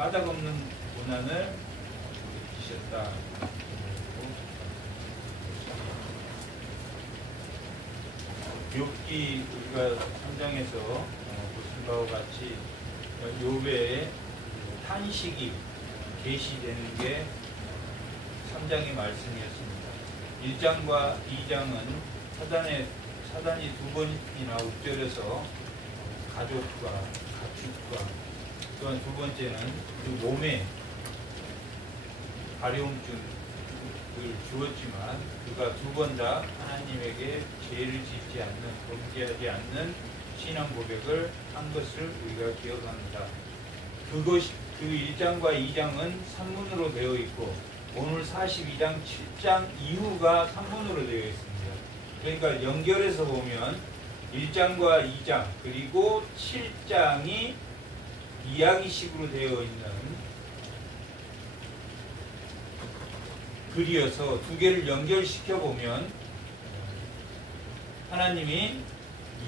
까닭없는 고난을 돌이키셨다. 욥기 우리가 3장에서 보신 바와 같이 욥의 탄식이 계시되는 게 3장의 말씀이었습니다. 1장과 2장은 사단이 두 번이나 읊조려서 가족과 가축과 또한 두 번째는 그 몸에 가려움증을 주었지만 그가 두 번 다 하나님에게 죄를 짓지 않는, 범죄하지 않는 신앙 고백을 한 것을 우리가 기억합니다. 그 1장과 2장은 산문으로 되어 있고 오늘 42장 7장 이후가 산문으로 되어 있습니다. 그러니까 연결해서 보면 1장과 2장 그리고 7장이 이야기식으로 되어 있는 글이어서 두 개를 연결시켜 보면 하나님이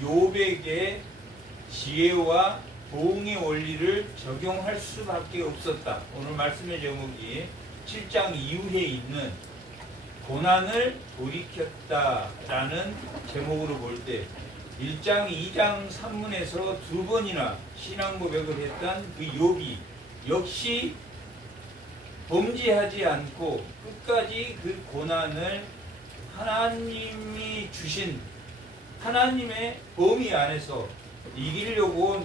욥에게 지혜와 보응의 원리를 적용할 수밖에 없었다. 오늘 말씀의 제목이 7장 이후에 있는 고난을 돌이켰다라는 제목으로 볼 때 1장, 2장, 3문에서 두 번이나 신앙 고백을 했던 그 욥이 역시 범죄하지 않고 끝까지 그 고난을 하나님이 주신 하나님의 범위 안에서 이기려고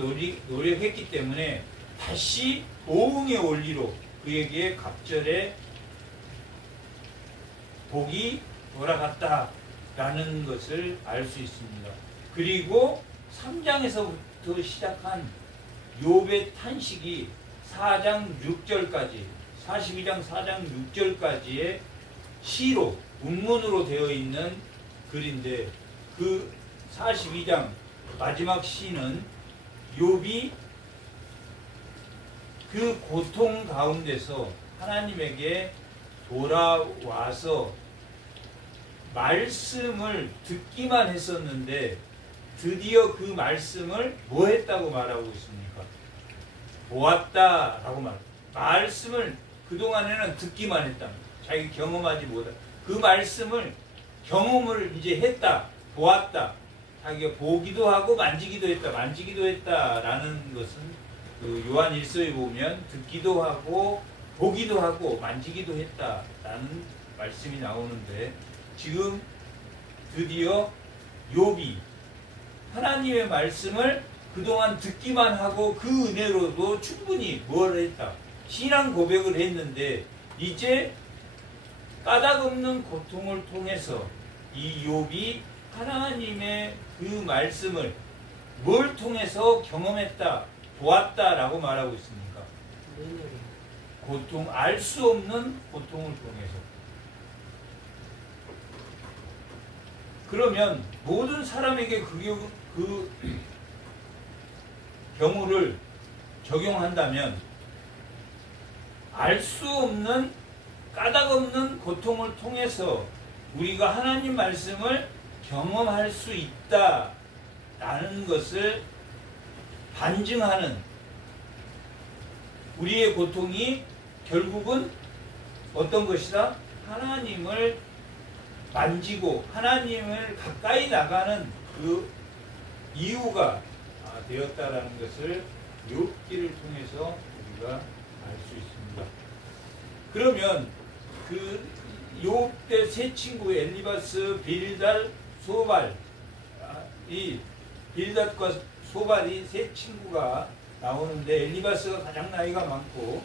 노력했기 때문에 다시 보응의 원리로 그에게 갑절의 복이 돌아갔다라는 것을 알 수 있습니다. 그리고 3장에서부터 시작한 욥의 탄식이 4장 6절까지 42장 4장 6절까지의 시로 문문으로 되어 있는 글인데 그 42장 마지막 시는 욥이 그 고통 가운데서 하나님에게 돌아와서 말씀을 듣기만 했었는데 드디어 그 말씀을 뭐 했다고 말하고 있습니까? 보았다라고 말씀을 그동안에는 듣기만 했답니다. 자기 경험하지 못한 그 말씀을 경험을 이제 했다, 보았다. 자기가 보기도 하고 만지기도 했다라는 것은 그 요한 1서에 보면 듣기도 하고 보기도 하고 만지기도 했다라는 말씀이 나오는데 지금 드디어 욥이 하나님의 말씀을 그동안 듣기만 하고 그 은혜로도 충분히 뭘 했다. 신앙 고백을 했는데 이제 까닭없는 고통을 통해서 이 욥이 하나님의 그 말씀을 뭘 통해서 경험했다, 보았다라고 말하고 있습니까? 고통, 알 수 없는 고통을 통해서. 그러면 모든 사람에게 그 경우를 적용한다면 알 수 없는 까닭없는 고통을 통해서 우리가 하나님 말씀을 경험할 수 있다라는 것을 반증하는 우리의 고통이 결국은 어떤 것이다? 하나님을 만지고 하나님을 가까이 나가는 그 이유가 되었다라는 것을 욥기를 통해서 우리가 알 수 있습니다. 그러면 그 욥 때 세 친구 엘리바스, 빌닷, 소발 이 빌닷과 소발이 세 친구가 나오는데 엘리바스가 가장 나이가 많고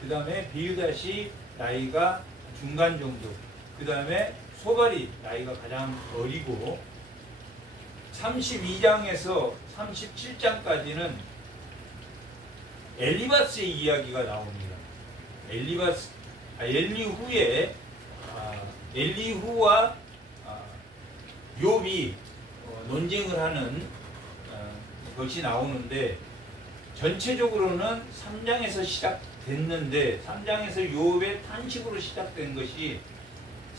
그 다음에 빌닷이 나이가 중간 정도 그 다음에 소발이 나이가 가장 어리고 32장에서 37장까지는 엘리바스의 이야기가 나옵니다. 엘리후와 욥이 논쟁을 하는 것이 나오는데 전체적으로는 3장에서 시작됐는데 3장에서 욥의 탄식으로 시작된 것이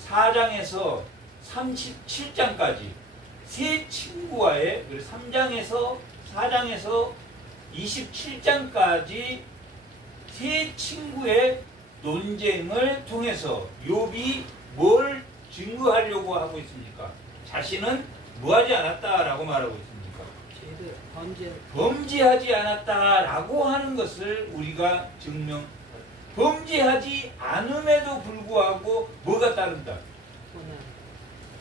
4장에서 37장까지 세 친구와의 3장에서 4장에서 27장까지 세 친구의 논쟁을 통해서 욥이 뭘 증거하려고 하고 있습니까? 자신은 뭐하지 않았다라고 말하고 있습니까? 범죄하지 않았다라고 하는 것을 우리가 범죄하지 않음에도 불구하고 뭐가 따른다?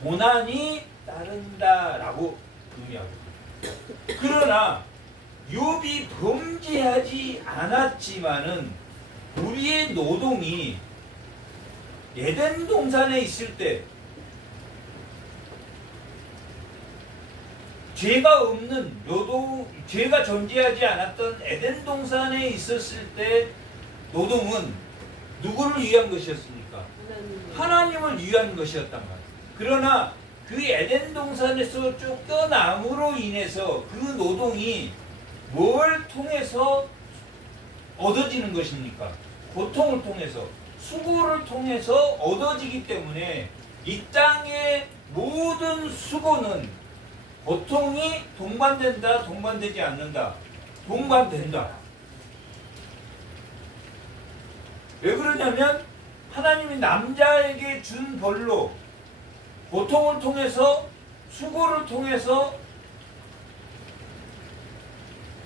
고난이 따른다라고 의미하고 있습니다. 그러나 욥이 범죄하지 않았지만은 우리의 노동이 에덴 동산에 있을 때 죄가 없는 죄가 존재하지 않았던 에덴 동산에 있었을 때 노동은 누구를 위한 것이었습니까? 하나님을 위한 것이었단 말이에요. 그러나 그 에덴 동산에서 쫓겨남으로 인해서 그 노동이 뭘 통해서 얻어지는 것입니까? 고통을 통해서, 수고를 통해서 얻어지기 때문에 이 땅의 모든 수고는 고통이 동반된다, 동반되지 않는다? 동반된다. 왜 그러냐면 하나님이 남자에게 준 벌로 고통을 통해서, 수고를 통해서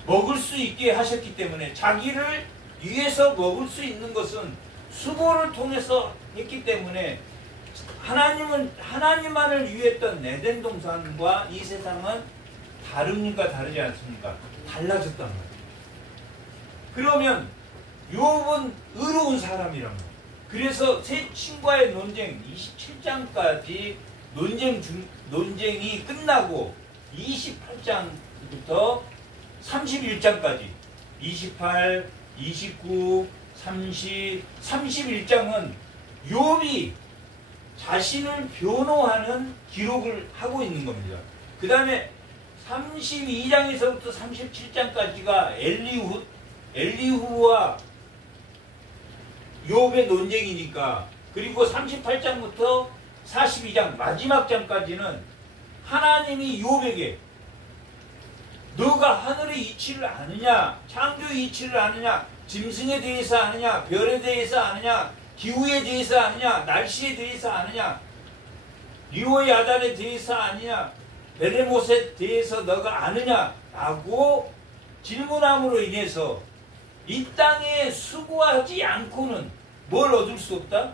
먹을 수 있게 하셨기 때문에, 자기를 위해서 먹을 수 있는 것은 수고를 통해서 했기 때문에 하나님만을 위했던 에덴 동산과 이 세상은 다릅니까? 다르지 않습니까? 달라졌단 말이에요. 그러면 욥은 의로운 사람이란 말이에요. 그래서 세 친구와의 논쟁 27장까지 논쟁이 끝나고 28장부터 31장까지 28, 29, 30, 31장은 욥이 자신을 변호하는 기록을 하고 있는 겁니다. 그 다음에 32장에서부터 37장까지가 엘리후와 욥의 논쟁이니까, 그리고 38장부터 42장 마지막 장까지는 하나님이 욥에게 너가 하늘의 이치를 아느냐, 창조의 이치를 아느냐, 짐승에 대해서 아느냐, 별에 대해서 아느냐, 기후에 대해서 아느냐, 날씨에 대해서 아느냐, 리오의 아단에 대해서 아느냐, 베레못에 대해서 너가 아느냐 라고 질문함으로 인해서 이 땅에 수고하지 않고는 뭘 얻을 수 없다?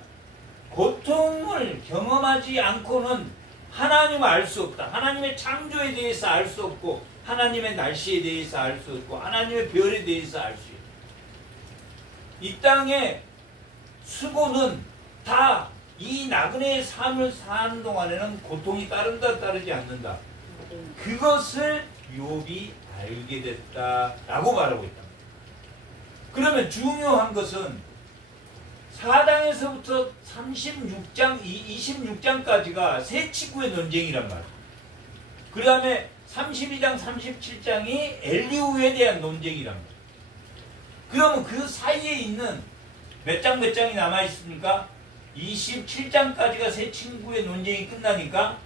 고통을 경험하지 않고는 하나님을 알 수 없다. 하나님의 창조에 대해서 알 수 없고, 하나님의 날씨에 대해서 알 수 없고, 하나님의 별에 대해서 알 수 있다. 이 땅의 수고는 다 이 나그네의 삶을 사는 동안에는 고통이 따른다, 따르지 않는다. 그것을 욥이 알게 됐다라고 말하고 있다. 그러면 중요한 것은 4장에서부터 26장까지가 세 친구의 논쟁이란 말이에요. 그 다음에 32장, 37장이 엘리후에 대한 논쟁이란 말이에요. 그러면 그 사이에 있는 몇 장이 남아있습니까? 27장까지가 세 친구의 논쟁이 끝나니까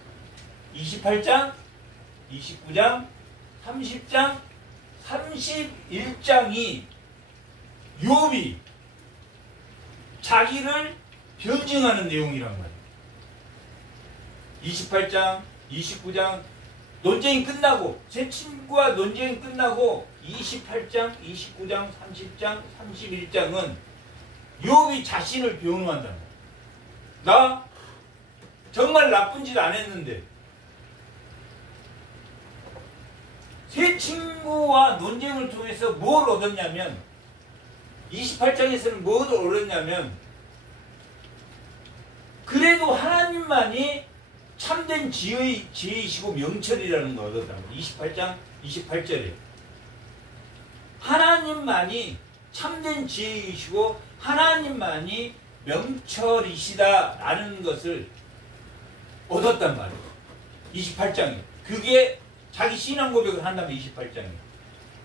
28장, 29장, 30장, 31장이 욥이 자기를 변증하는 내용이란 말이에요. 28장, 29장 논쟁이 끝나고, 세 친구와 논쟁이 끝나고 28장, 29장, 30장, 31장은 욥이 자신을 변호한다는 거예요. 나 정말 나쁜 짓 안 했는데, 세 친구와 논쟁을 통해서 뭘 얻었냐면, 28장에서는 뭘 얻었냐면, 그래도 하나님만이 참된 지혜이시고 명철이라는 걸 얻었다는 거예요. 28장 28절에 하나님만이 참된 지혜이시고 하나님만이 명철이시다라는 것을 얻었단 말이에요. 28장이. 그게 자기 신앙 고백을 한다면 28장이.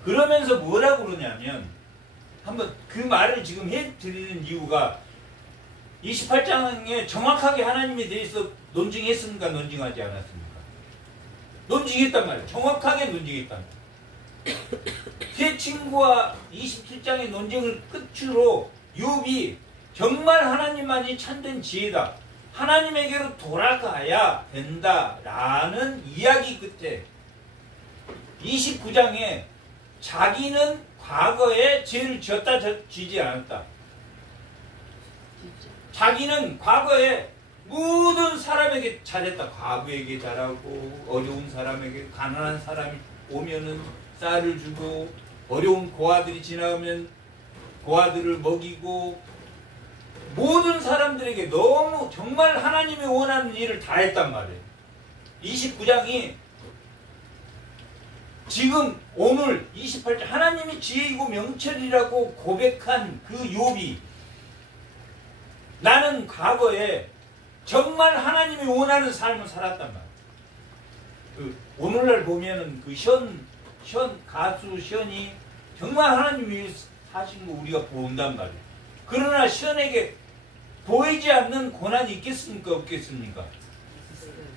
그러면서 뭐라고 그러냐면, 한번 그 말을 지금 해드리는 이유가 28장에 정확하게 하나님에 대해서 논증했습니까? 논증하지 않았습니까? 논증했단 말이에요. 정확하게 논증했단 말이에요. 세 친구와 27장의 논쟁을 끝으로 욥이 정말 하나님만이 참된 지혜다, 하나님에게로 돌아가야 된다라는 이야기 끝에 29장에 자기는 과거에 죄를 지었다 지지 않았다. 자기는 과거에 모든 사람에게 잘했다. 과부에게 잘하고, 어려운 사람에게, 가난한 사람이 오면은 쌀을 주고, 어려운 고아들이 지나가면 고아들을 먹이고, 모든 사람들에게 너무 정말 하나님이 원하는 일을 다 했단 말이에요. 29장이 지금 오늘 28장 하나님이 지혜이고 명철이라고 고백한 그 욥이, 나는 과거에 정말 하나님이 원하는 삶을 살았단 말이에요. 오늘날 보면은 가수 션이 정말 하나님이 사신 거 우리가 본단 말이에요. 그러나 션에게 보이지 않는 고난이 있겠습니까? 없겠습니까?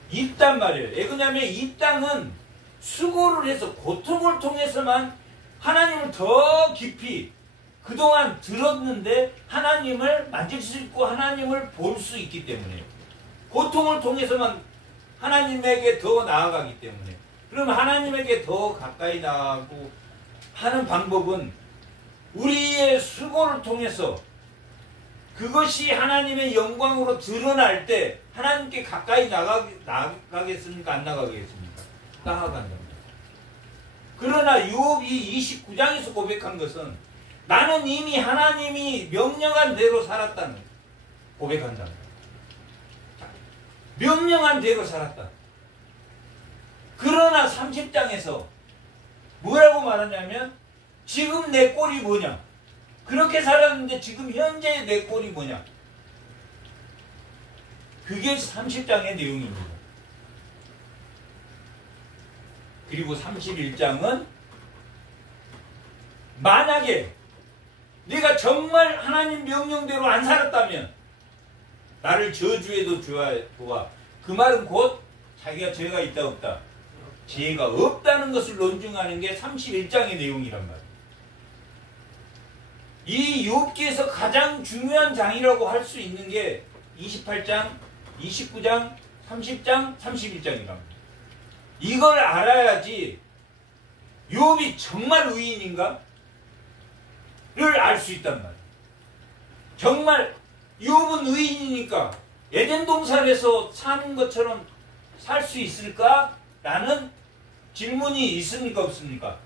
있단 말이에요. 왜 그러냐면 이 땅은 수고를 해서 고통을 통해서만 하나님을 더 깊이 그동안 들었는데 하나님을 만질 수 있고 하나님을 볼 수 있기 때문에, 고통을 통해서만 하나님에게 더 나아가기 때문에, 그럼 하나님에게 더 가까이 나아가고 하는 방법은 우리의 수고를 통해서 그것이 하나님의 영광으로 드러날 때 하나님께 가까이 나가겠습니까? 안 나가겠습니까? 나아간답니다. 그러나 욥이 29장에서 고백한 것은 나는 이미 하나님이 명령한 대로 살았다는 고백한다. 명령한 대로 살았다. 그러나 30장에서 뭐라고 말하냐면 지금 내 꼴이 뭐냐? 그렇게 살았는데 지금 현재의 내 꼴이 뭐냐? 그게 30장의 내용입니다. 그리고 31장은 만약에 네가 정말 하나님 명령대로 안 살았다면 나를 저주해도 좋아. 그 말은 곧 자기가 죄가 있다 없다, 죄가 없다는 것을 논증하는 게 31장의 내용이란 말이에요. 이 욥기에서 가장 중요한 장이라고 할 수 있는 게 28장, 29장, 30장, 31장이란 말이에요. 이걸 알아야지 욥이 정말 의인인가? 를 알 수 있단 말이에요. 정말 욥은 의인이니까 에덴 동산에서 사는 것처럼 살 수 있을까? 라는 질문이 있습니까? 없습니까?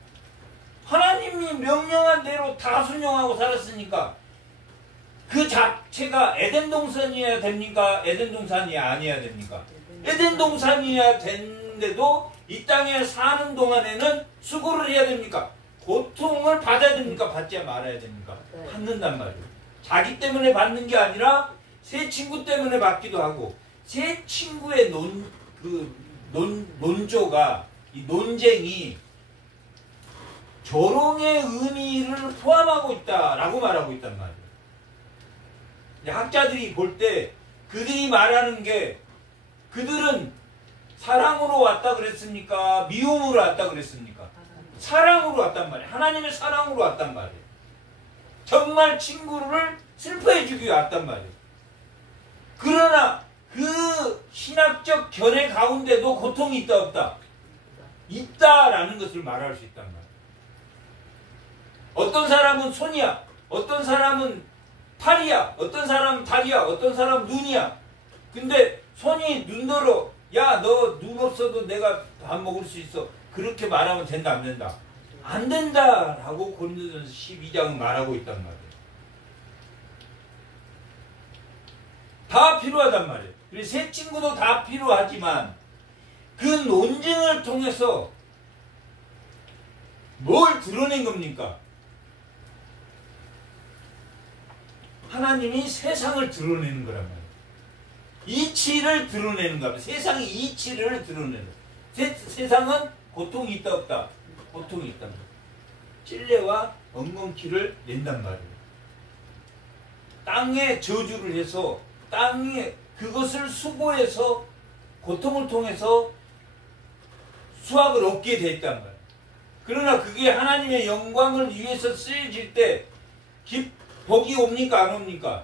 하나님이 명령한 대로 다 순종하고 살았으니까 그 자체가 에덴 동산이어야 됩니까? 에덴 동산이 아니어야 됩니까? 에덴 동산이어야 되는데도 이 땅에 사는 동안에는 수고를 해야 됩니까? 고통을 받아야 됩니까? 받지 말아야 됩니까? 받는단 말이에요. 자기 때문에 받는 게 아니라 새 친구 때문에 받기도 하고, 새 친구의 논조가, 이 논쟁이 조롱의 의미를 포함하고 있다라고 말하고 있단 말이에요. 학자들이 볼 때 그들이 말하는 게, 그들은 사랑으로 왔다 그랬습니까? 미움으로 왔다 그랬습니까? 사랑으로 왔단 말이에요. 하나님의 사랑으로 왔단 말이에요. 정말 친구를 슬퍼해 주기 위해 왔단 말이에요. 그러나 그 신학적 견해 가운데도 고통이 있다 없다? 있다라는 것을 말할 수 있단 말이에요. 어떤 사람은 손이야, 어떤 사람은 팔이야, 어떤 사람은 다리야, 어떤 사람은 눈이야. 근데 손이 눈더러, 야, 너 눈 없어도 내가 밥 먹을 수 있어. 그렇게 말하면 된다, 안 된다? 안 된다라고 고린도전서 12장은 말하고 있단 말이에요. 다 필요하단 말이에요. 그래서 새 친구도 다 필요하지만 그 논증을 통해서 뭘 드러낸 겁니까? 하나님이 세상을 드러내는 거란 말이에요. 이치를 드러내는 겁니다. 세상의 이치를 드러내는 거예요. 세상은 고통이 있다 없다? 고통이 있단 말이에요. 찔레와 엉겅퀴를 낸단 말이에요. 땅에 저주를 해서 땅에 그것을 수고해서 고통을 통해서 수확을 얻게 됐단 말이에요. 그러나 그게 하나님의 영광을 위해서 쓰여질 때 복이 옵니까 안 옵니까?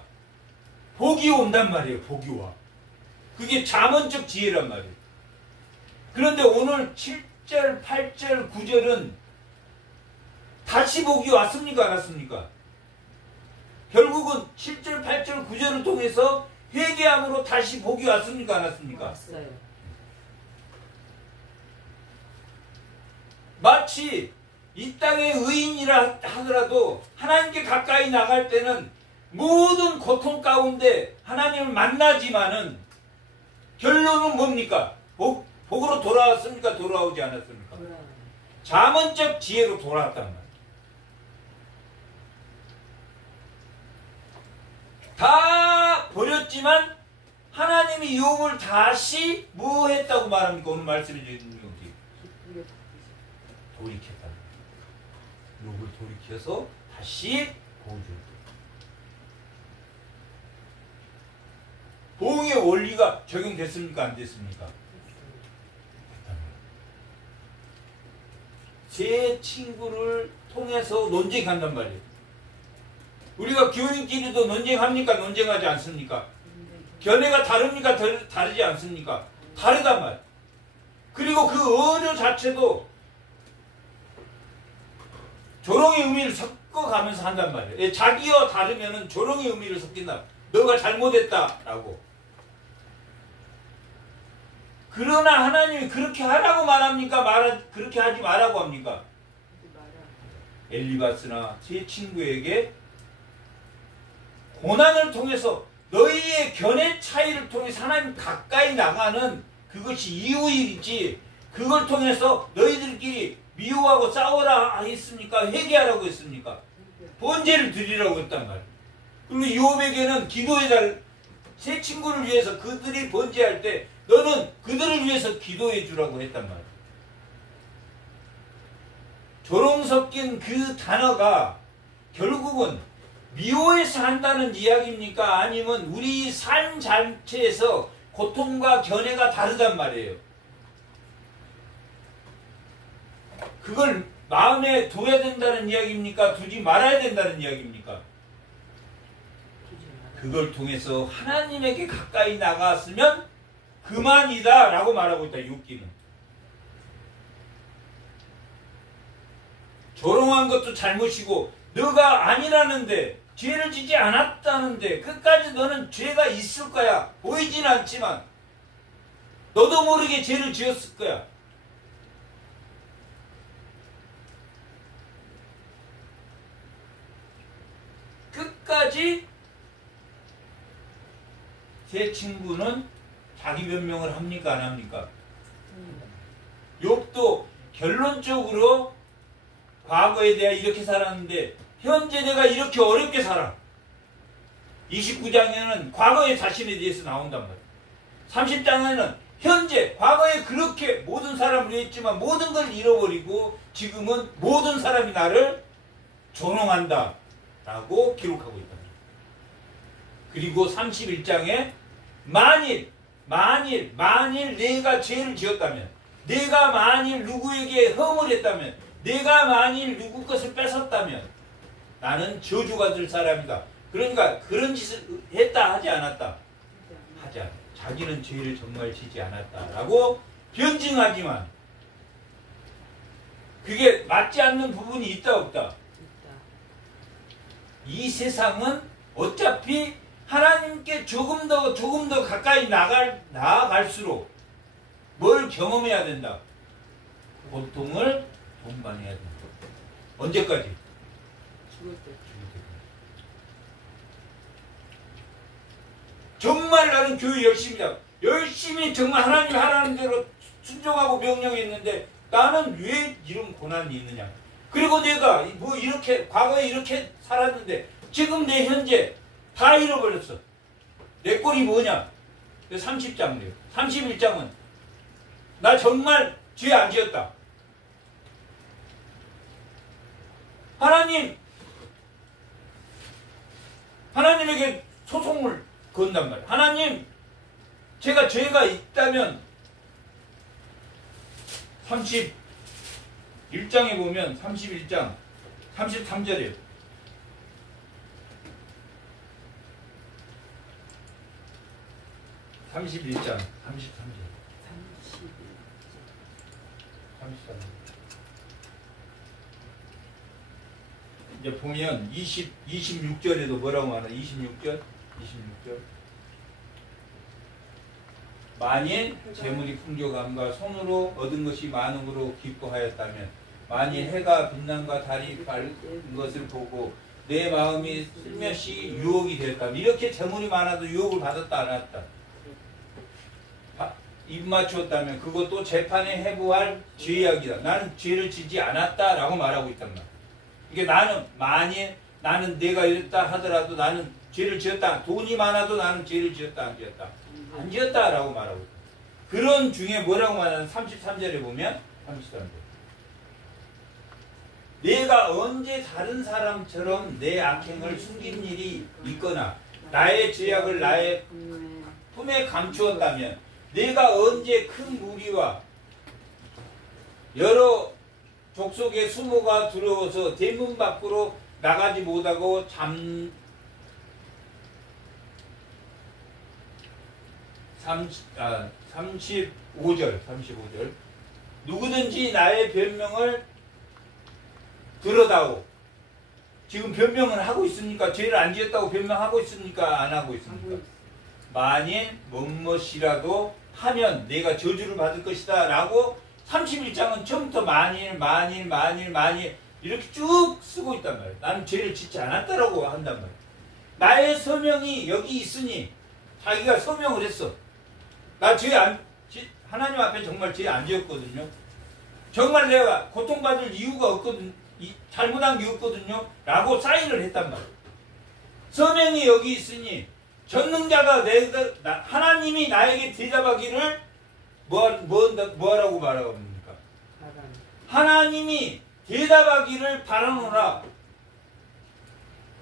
복이 온단 말이에요. 복이 와. 그게 잠언적 지혜란 말이에요. 그런데 오늘 7절, 8절, 9절은 다시 복이 왔습니까 안 왔습니까? 결국은 7절, 8절, 9절을 통해서 회개함으로 다시 복이 왔습니까 안 왔습니까? 왔어요. 마치 이 땅의 의인이라 하더라도 하나님께 가까이 나갈 때는 모든 고통 가운데 하나님을 만나지만은 결론은 뭡니까? 복으로 돌아왔습니까? 돌아오지 않았습니까? 잠언적 지혜로 돌아왔단 말이에요. 다 버렸지만 하나님이 욥을 다시 뭐 했다고 말합니까? 오늘 말씀해 주신 게 돌이켰다. 욥을 돌이켜서 다시 보호줄. 보응의 원리가 적용됐습니까? 안 됐습니까? 제 친구를 통해서 논쟁한단 말이에요. 우리가 교인끼리도 논쟁합니까? 논쟁하지 않습니까? 견해가 다릅니까? 다르지 않습니까? 다르단 말이에요. 그리고 그 어조 자체도 조롱의 의미를 섞어가면서 한단 말이에요. 자기와 다르면은 조롱의 의미를 섞인다. 너가 잘못했다라고. 그러나 하나님이 그렇게 하라고 말합니까? 그렇게 하지 말라고 합니까? 엘리바스나 제 친구에게 고난을 통해서 너희의 견해 차이를 통해서 하나님 가까이 나가는 그것이 이유이지 그걸 통해서 너희들끼리 미워하고 싸우라 했습니까? 회개하라고 했습니까? 번제를 드리라고 했단 말이에요. 그리고 욥에게는 기도해달 세 친구를 위해서 그들이 번제할 때 너는 그들을 위해서 기도해 주라고 했단 말이에요. 조롱 섞인 그 단어가 결국은 미워해서 한다는 이야기입니까? 아니면 우리 삶 자체에서 고통과 견해가 다르단 말이에요. 그걸 마음에 둬야 된다는 이야기입니까? 두지 말아야 된다는 이야기입니까? 그걸 통해서 하나님에게 가까이 나갔으면 그만이다 라고 말하고 있다. 욥기는. 조롱한 것도 잘못이고 너가 아니라는데 죄를 지지 않았다는데 끝까지 너는 죄가 있을 거야. 보이진 않지만 너도 모르게 죄를 지었을 거야. 끝까지 제 친구는 자기 변명을 합니까 안 합니까? 욥도 결론적으로 과거에 대해 이렇게 살았는데 현재 내가 이렇게 어렵게 살아. 29장에는 과거의 자신에 대해서 나온단 말이야. 30장에는 현재 과거에 그렇게 모든 사람을 위했지만 모든 걸 잃어버리고 지금은 모든 사람이 나를 조롱한다 라고 기록하고 있다. 그리고 31장에 만일 내가 죄를 지었다면, 내가 만일 누구에게 허물 했다면, 내가 만일 누구 것을 뺏었다면 나는 저주받을 사람이다. 그러니까 그런 짓을 했다 하지 않았다. 하지 않았다. 자기는 죄를 정말 지지 않았다라고 변증하지만 그게 맞지 않는 부분이 있다 없다? 이 세상은 어차피 하나님께 조금 더 가까이 나아갈수록 뭘 경험해야 된다? 고통을 동반해야 된다. 언제까지? 죽을 때. 정말 나는 교회 열심히 정말 하나님 하라는 대로 순종하고 명령했는데 나는 왜 이런 고난이 있느냐? 그리고 내가 뭐 이렇게 과거에 이렇게 살았는데 지금 내 현재 다 잃어버렸어. 내 꼴이 뭐냐? 30장이래요. 31장은 나 정말 죄 안 지었다. 하나님에게 소송을 건단 말이야. 하나님, 제가 죄가 있다면 31 1장에 보면 31장 33절이에요. 31장 33절. 33절. 이제 보면 26절에도 뭐라고 말하나? 26절. 만일 재물이 풍족함과 손으로 얻은 것이 많음으로 기뻐하였다면, 만일 해가 빛남과 달이 밝은 것을 보고 내 마음이 슬며시 유혹이 되었다면, 이렇게 재물이 많아도 유혹을 받았다 안 받았다? 입 맞추었다면 그것도 재판에 해부할 죄악이다. 나는 죄를 지지 않았다라고 말하고 있단 말이야. 이게 나는 내가 이랬다 하더라도 나는 죄를 지었다. 돈이 많아도 나는 죄를 지었다 안 지었다? 안 지었다라고 말하고 있다. 그런 중에 뭐라고 말하는 33절에 보면 33절. 내가 언제 다른 사람처럼 내 악행을 숨긴 일이 있거나 나의 죄악을 나의 품에 감추었다면, 내가 언제 큰 무리와 여러 족속의 수모가 두려워서 대문 밖으로 나가지 못하고 35절 누구든지 나의 변명을 들어다오. 지금 변명을 하고 있습니까? 죄를 안 지었다고 변명하고 있습니까? 안 하고 있습니까? 만일 무엇이라도 하면 내가 저주를 받을 것이다 라고 31장은 처음부터 만일 이렇게 쭉 쓰고 있단 말이에요. 나는 죄를 짓지 않았다라고 한단 말이에요. 나의 서명이 여기 있으니 자기가 서명을 했어. 나 하나님 앞에 정말 죄 안 지었거든요. 정말 내가 고통받을 이유가 없거든, 잘못한 게 없거든요 라고 사인을 했단 말이에요. 서명이 여기 있으니 전능자가 하나님이 나에게 대답하기를 뭐하라고 말합니까? 하나님이 대답하기를 바라노라.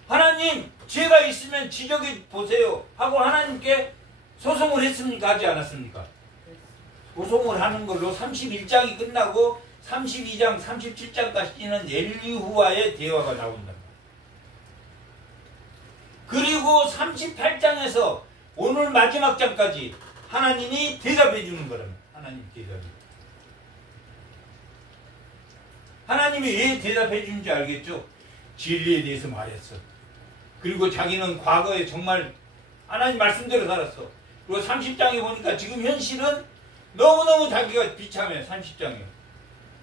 하나님, 죄가 있으면 지적해 보세요 하고 하나님께 소송을 했습니까? 하지 않았습니까? 소송을 하는 걸로 31장이 끝나고 32장, 37장까지는 엘리후와의 대화가 나온다. 그리고 38장에서 오늘 마지막 장까지 하나님이 대답해 주는 거랍니다. 하나님 대답이. 하나님이 왜 대답해 주는지 알겠죠? 진리에 대해서 말했어. 그리고 자기는 과거에 정말 하나님 말씀대로 살았어. 그리고 30장에 보니까 지금 현실은 너무너무 자기가 비참해. 30장에.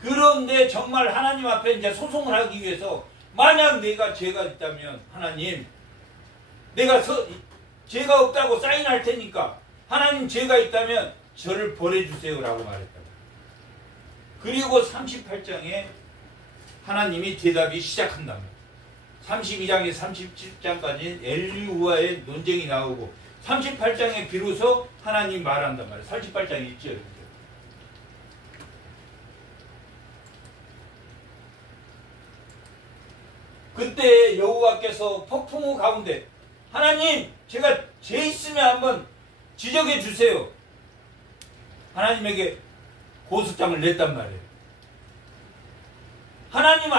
그런데 정말 하나님 앞에 이제 소송을 하기 위해서, 만약 내가 죄가 있다면 하나님, 내가 죄가 없다고 사인할 테니까 하나님 죄가 있다면 저를 벌해주세요 라고 말했다. 그리고 38장에 하나님이 대답이 시작한다. 32장에서 37장까지 엘리후와의 논쟁이 나오고 38장에 비로소 하나님 말한단 말이에요. 38장 1절. 그때 여호와께서 폭풍우 가운데, 하나님, 제가 죄 있으면 한번 지적해 주세요. 하나님에게 고소장을 냈단 말이에요. 하나님은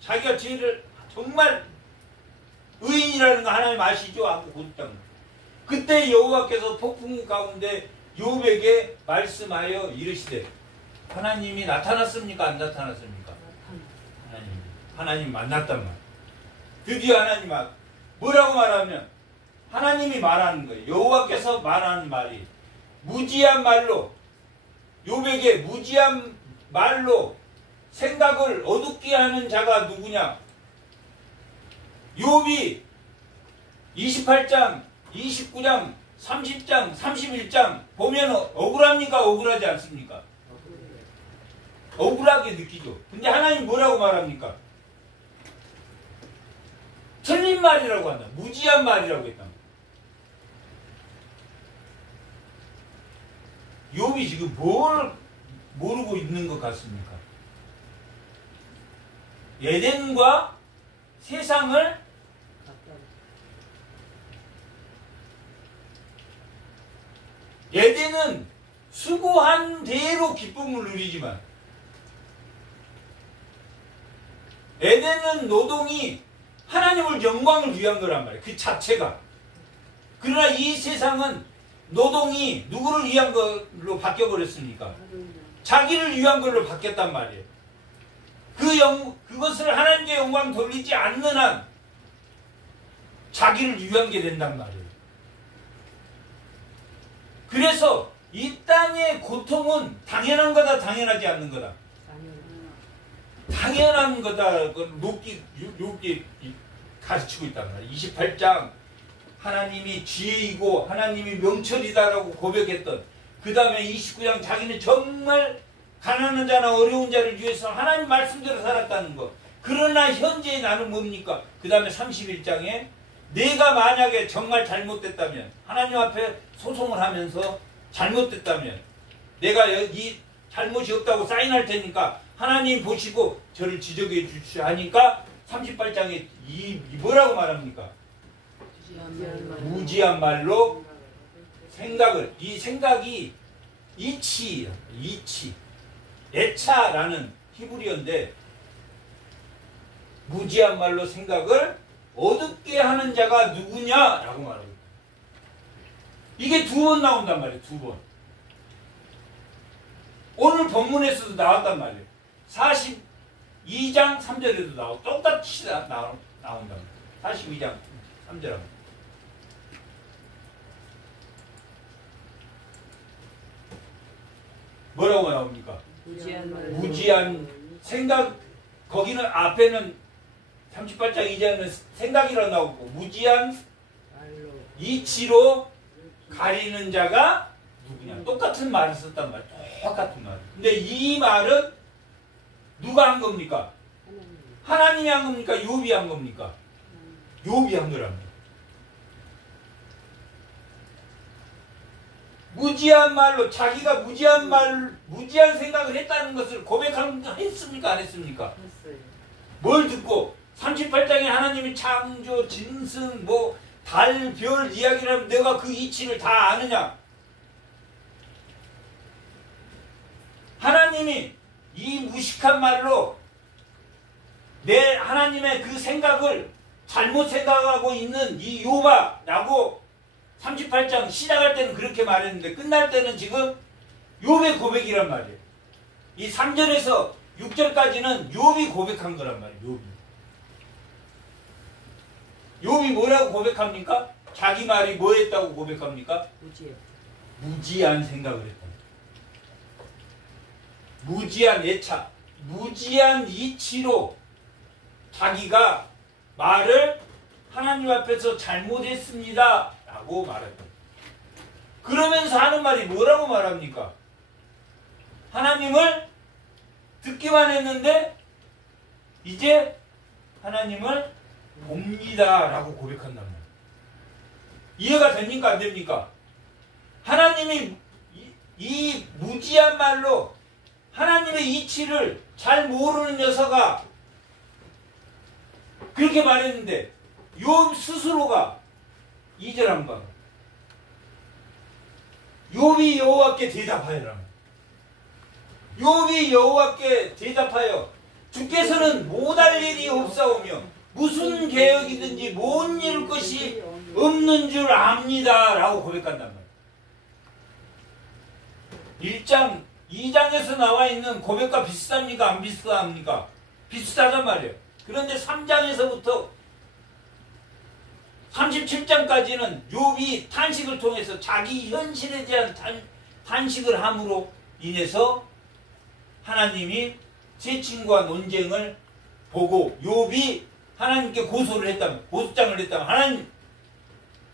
자기가 죄를 정말 의인이라는 거 하나님 아시죠? 하고 고소장을. 그때 여호와께서 폭풍우 가운데 욥에게 말씀하여 이르시되, 하나님이 나타났습니까? 안 나타났습니까? 하나님 만났단 말이에요. 드디어 하나님 뭐라고 말하면, 하나님이 말하는 거예요. 여호와께서 말하는 말이 무지한 말로, 욥에게 무지한 말로 생각을 어둡게 하는 자가 누구냐? 욥이 28장, 29장, 30장, 31장 보면 억울합니까? 억울하지 않습니까? 억울하게 느끼죠. 근데 하나님 뭐라고 말합니까? 틀린 말이라고 한다. 무지한 말이라고 했다. 욥이 지금 뭘 모르고 있는 것 같습니까? 에덴과 세상을 에덴은 수고한 대로 기쁨을 누리지만 에덴은 노동이 하나님을 영광을 위한 거란 말이에요. 그 자체가. 그러나 이 세상은 노동이 누구를 위한 걸로 바뀌어버렸습니까? 자기를 위한 걸로 바뀌었단 말이에요. 그것을 하나님께 영광 돌리지 않는 한 자기를 위한 게 된단 말이에요. 그래서 이 땅의 고통은 당연한 거다, 당연하지 않는 거다. 당연한 거다. 욥기 가르치고 있단 말이에요. 28장 하나님이 지혜이고 하나님이 명철이다라고 고백했던, 그 다음에 29장 자기는 정말 가난한 자나 어려운 자를 위해서 하나님 말씀대로 살았다는 것. 그러나 현재 나는 뭡니까? 그 다음에 31장에 내가 만약에 정말 잘못됐다면, 하나님 앞에 소송을 하면서 잘못됐다면 내가 이 잘못이 없다고 사인할 테니까 하나님 보시고 저를 지적해 주시오 하니까 38장에 뭐라고 말합니까? 무지한 말로 생각을, 이 생각이 이치, 애차라는 히브리어인데, 무지한 말로 생각을 어둡게 하는 자가 누구냐라고 말합니다. 이게 2번 나온단 말이에요. 2번. 오늘 본문에서도 나왔단 말이에요. 42장 3절에도 나오고 똑같이 나온단 말이에요. 42장 3절하고. 뭐라고 나옵니까? 무지한 생각. 거기는 앞에는 38장 2절에는 생각이라고 나오고, 무지한 이치로 가리는 자가 누구냐. 똑같은 말을 썼단 말이에요. 똑같은 말. 근데 이 말은 누가 한 겁니까? 하나님이 한 겁니까? 욥이 한 겁니까? 욥이 한 거랍니다. 무지한 말로, 자기가 무지한 생각을 했다는 것을 했습니까? 안 했습니까? 했어요. 뭘 듣고 38장에 하나님이 창조, 짐승, 달, 별 이야기를 하면 내가 그 이치를 다 아느냐? 하나님이 이 무식한 말로 내 하나님의 그 생각을 잘못 생각하고 있는 이 욥아라고 38장 시작할 때는 그렇게 말했는데 끝날 때는 지금 욥의 고백이란 말이에요. 이 3절에서 6절까지는 욥이 고백한 거란 말이에요. 욥이 뭐라고 고백합니까? 자기 말이 뭐 했다고 고백합니까? 무지한 생각을 했다. 무지한 애착, 무지한 이치로 자기가 말을 하나님 앞에서 잘못했습니다 라고 말했다. 그러면서 하는 말이 뭐라고 말합니까? 하나님을 듣기만 했는데 이제 하나님을 봅니다 라고 고백한단 말이에요. 이해가 됩니까? 안 됩니까? 하나님이 이 무지한 말로 하나님의 이치를 잘 모르는 녀석아 그렇게 말했는데, 욥 스스로가 2절 한번 욥이 여호와께 대답하여라. 욥이 여호와께 대답하여 주께서는 못할 일이 없사오며 무슨 계획이든지 못 이룰 것이 없는 줄 압니다 라고 고백한단 말이에요. 1장 2장에서 나와 있는 고백과 비슷합니까? 안 비슷합니까? 비슷하단 말이에요. 그런데 3장에서부터 37장까지는 욥이 탄식을 통해서 자기 현실에 대한 탄식을 함으로 인해서 하나님이 재침과 논쟁을 보고 욥이 하나님께 고소를 했다면, 고소장을 했다면 하나님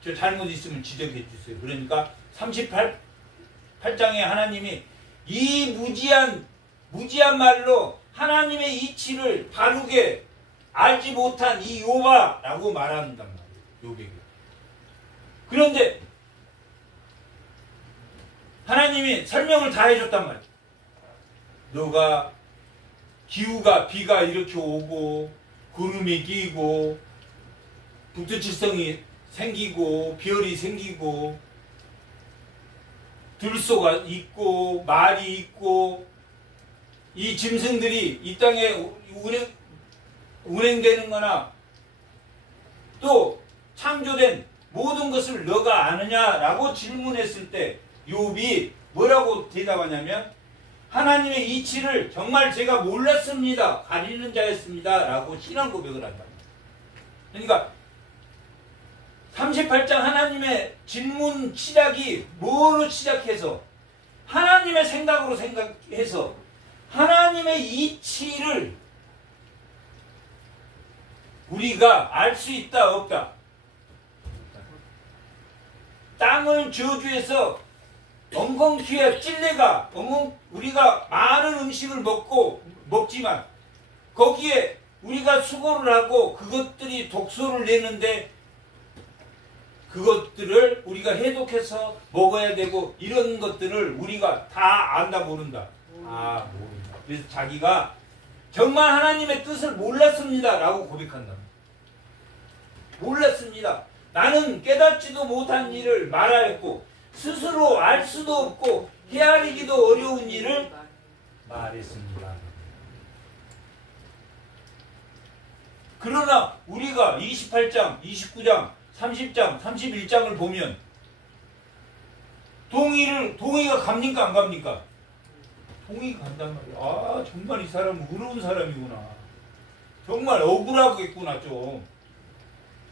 저 잘못 있으면 지적해 주세요. 그러니까 38장에 하나님이 이 무지한 말로 하나님의 이치를 바르게 알지 못한 이 욥아 라고 말한단 말이에요. 욥에게. 그런데 하나님이 설명을 다 해줬단 말이에요. 너가 비가 이렇게 오고 구름이 끼고 북두칠성이 생기고 별이 생기고 들소가 있고 말이 있고 이 짐승들이 이 땅에 운행되는 거나 또 창조된 모든 것을 너가 아느냐라고 질문했을 때 욥이 뭐라고 대답하냐면 하나님의 이치를 정말 제가 몰랐습니다. 가리는 자였습니다. 라고 신앙 고백을 한다. 그러니까 38장 하나님의 질문 시작이 뭐로 시작해서 하나님의 생각으로 생각해서 하나님의 이치를 우리가 알 수 있다 없다. 땅을 저주해서 엉겅퀴에 찔레가 우리가 많은 음식을 먹지만 거기에 우리가 수고를 하고 그것들이 독소를 내는데 그것들을 우리가 해독해서 먹어야 되고 이런 것들을 우리가 다 안다 모른다. 모른다. 그래서 자기가 정말 하나님의 뜻을 몰랐습니다 라고 고백한다. 몰랐습니다. 나는 깨닫지도 못한 일을 말하였고 스스로 알 수도 없고 헤아리기도 어려운 일을 말했습니다. 그러나 우리가 28장, 29장, 30장, 31장을 보면 동의가 갑니까 안 갑니까? 동의가 간단 말이야. 정말 이 사람은 의로운 사람이구나. 정말 억울하겠구나 좀.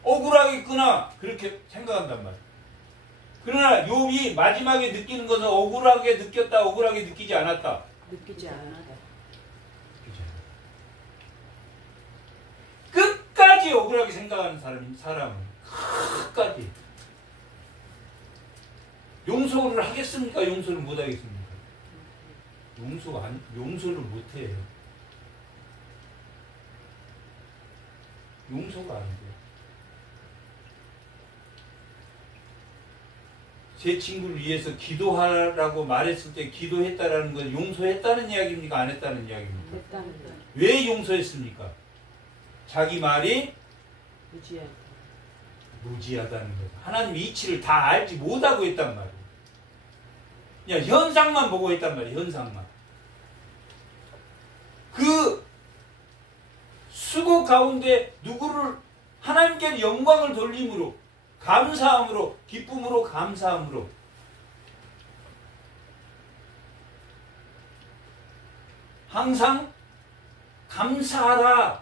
억울하겠구나 그렇게 생각한단 말이야. 그러나 욥이 마지막에 느끼는 것은 억울하게 느꼈다, 억울하게 느끼지 않았다. 느끼지 않았다. 끝까지 억울하게 생각하는 사람은 끝까지 용서를 하겠습니까? 용서를 못 하겠습니까? 용서를 못 해요. 용서가 안 돼요. 제 친구를 위해서 기도하라고 말했을 때 기도했다라는 건 용서했다는 이야기입니까? 안 했다는 이야기입니까? 왜 용서했습니까? 자기 말이 무지하다는 거죠. 하나님 이치를 다 알지 못하고 했단 말이에요. 그냥 현상만 보고 했단 말이에요. 현상만. 그 수고 가운데 누구를 하나님께 영광을 돌림으로 감사함으로 기쁨으로 감사함으로 항상 감사하라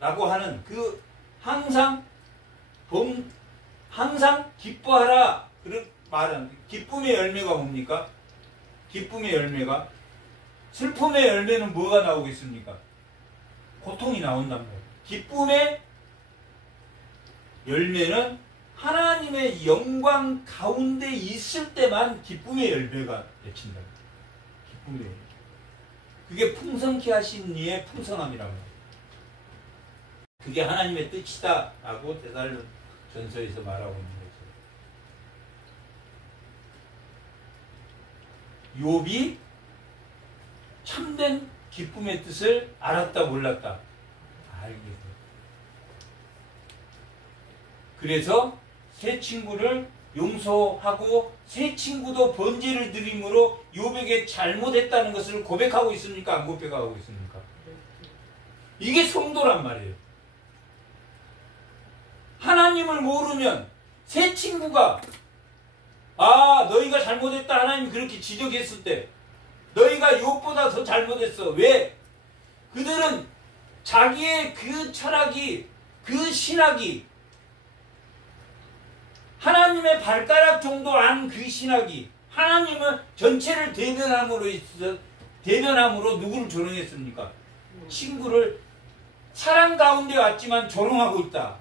라고 하는 그 항상 기뻐하라 그런 말은 기쁨의 열매가 뭡니까? 기쁨의 열매가 슬픔의 열매는 뭐가 나오겠습니까? 고통이 나온단 말이에요. 기쁨의 열매는 하나님의 영광 가운데 있을 때만 기쁨의 열매가 맺힌다. 기쁨의 열매. 그게 풍성케 하신 이의 풍성함이라고 합니다. 그게 하나님의 뜻이다 라고 데살로전서에서 말하고 있는 거죠. 욥이 참된 기쁨의 뜻을 알았다 몰랐다? 알겠어요. 그래서 세 친구를 용서하고 세 친구도 번제를 드림으로 욥에게 잘못했다는 것을 고백하고 있습니까? 안 고백하고 있습니까? 이게 성도란 말이에요. 하나님을 모르면 세 친구가 너희가 잘못했다 하나님 그렇게 지적했을 때 너희가 욥보다 더 잘못했어. 왜? 그들은 자기의 그 철학이 그 신학이 하나님의 발가락 정도 안 그 신학이 하나님은 전체를 대변함으로 누구를 조롱했습니까? 친구를 사랑 가운데 왔지만 조롱하고 있다.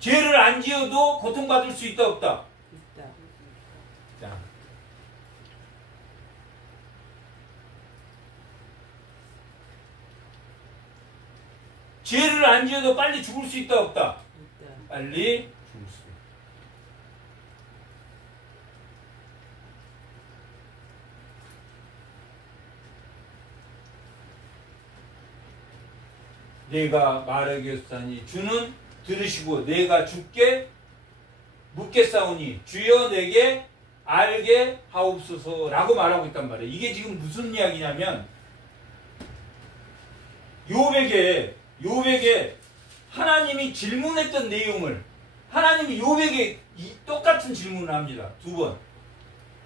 죄를 안 지어도 고통받을 수 있다 없다? 있다. 자. 죄를 안 지어도 빨리 죽을 수 있다 없다? 있다. 빨리 죽을 수 있다. 내가 말하겠사니 주는 들으시고 내가 주께 묻겠사오니 주여 내게 알게 하옵소서라고 말하고 있단 말이에요. 이게 지금 무슨 이야기냐면 욥에게 하나님이 질문했던 내용을 하나님이 욥에게 똑같은 질문을 합니다. 두 번.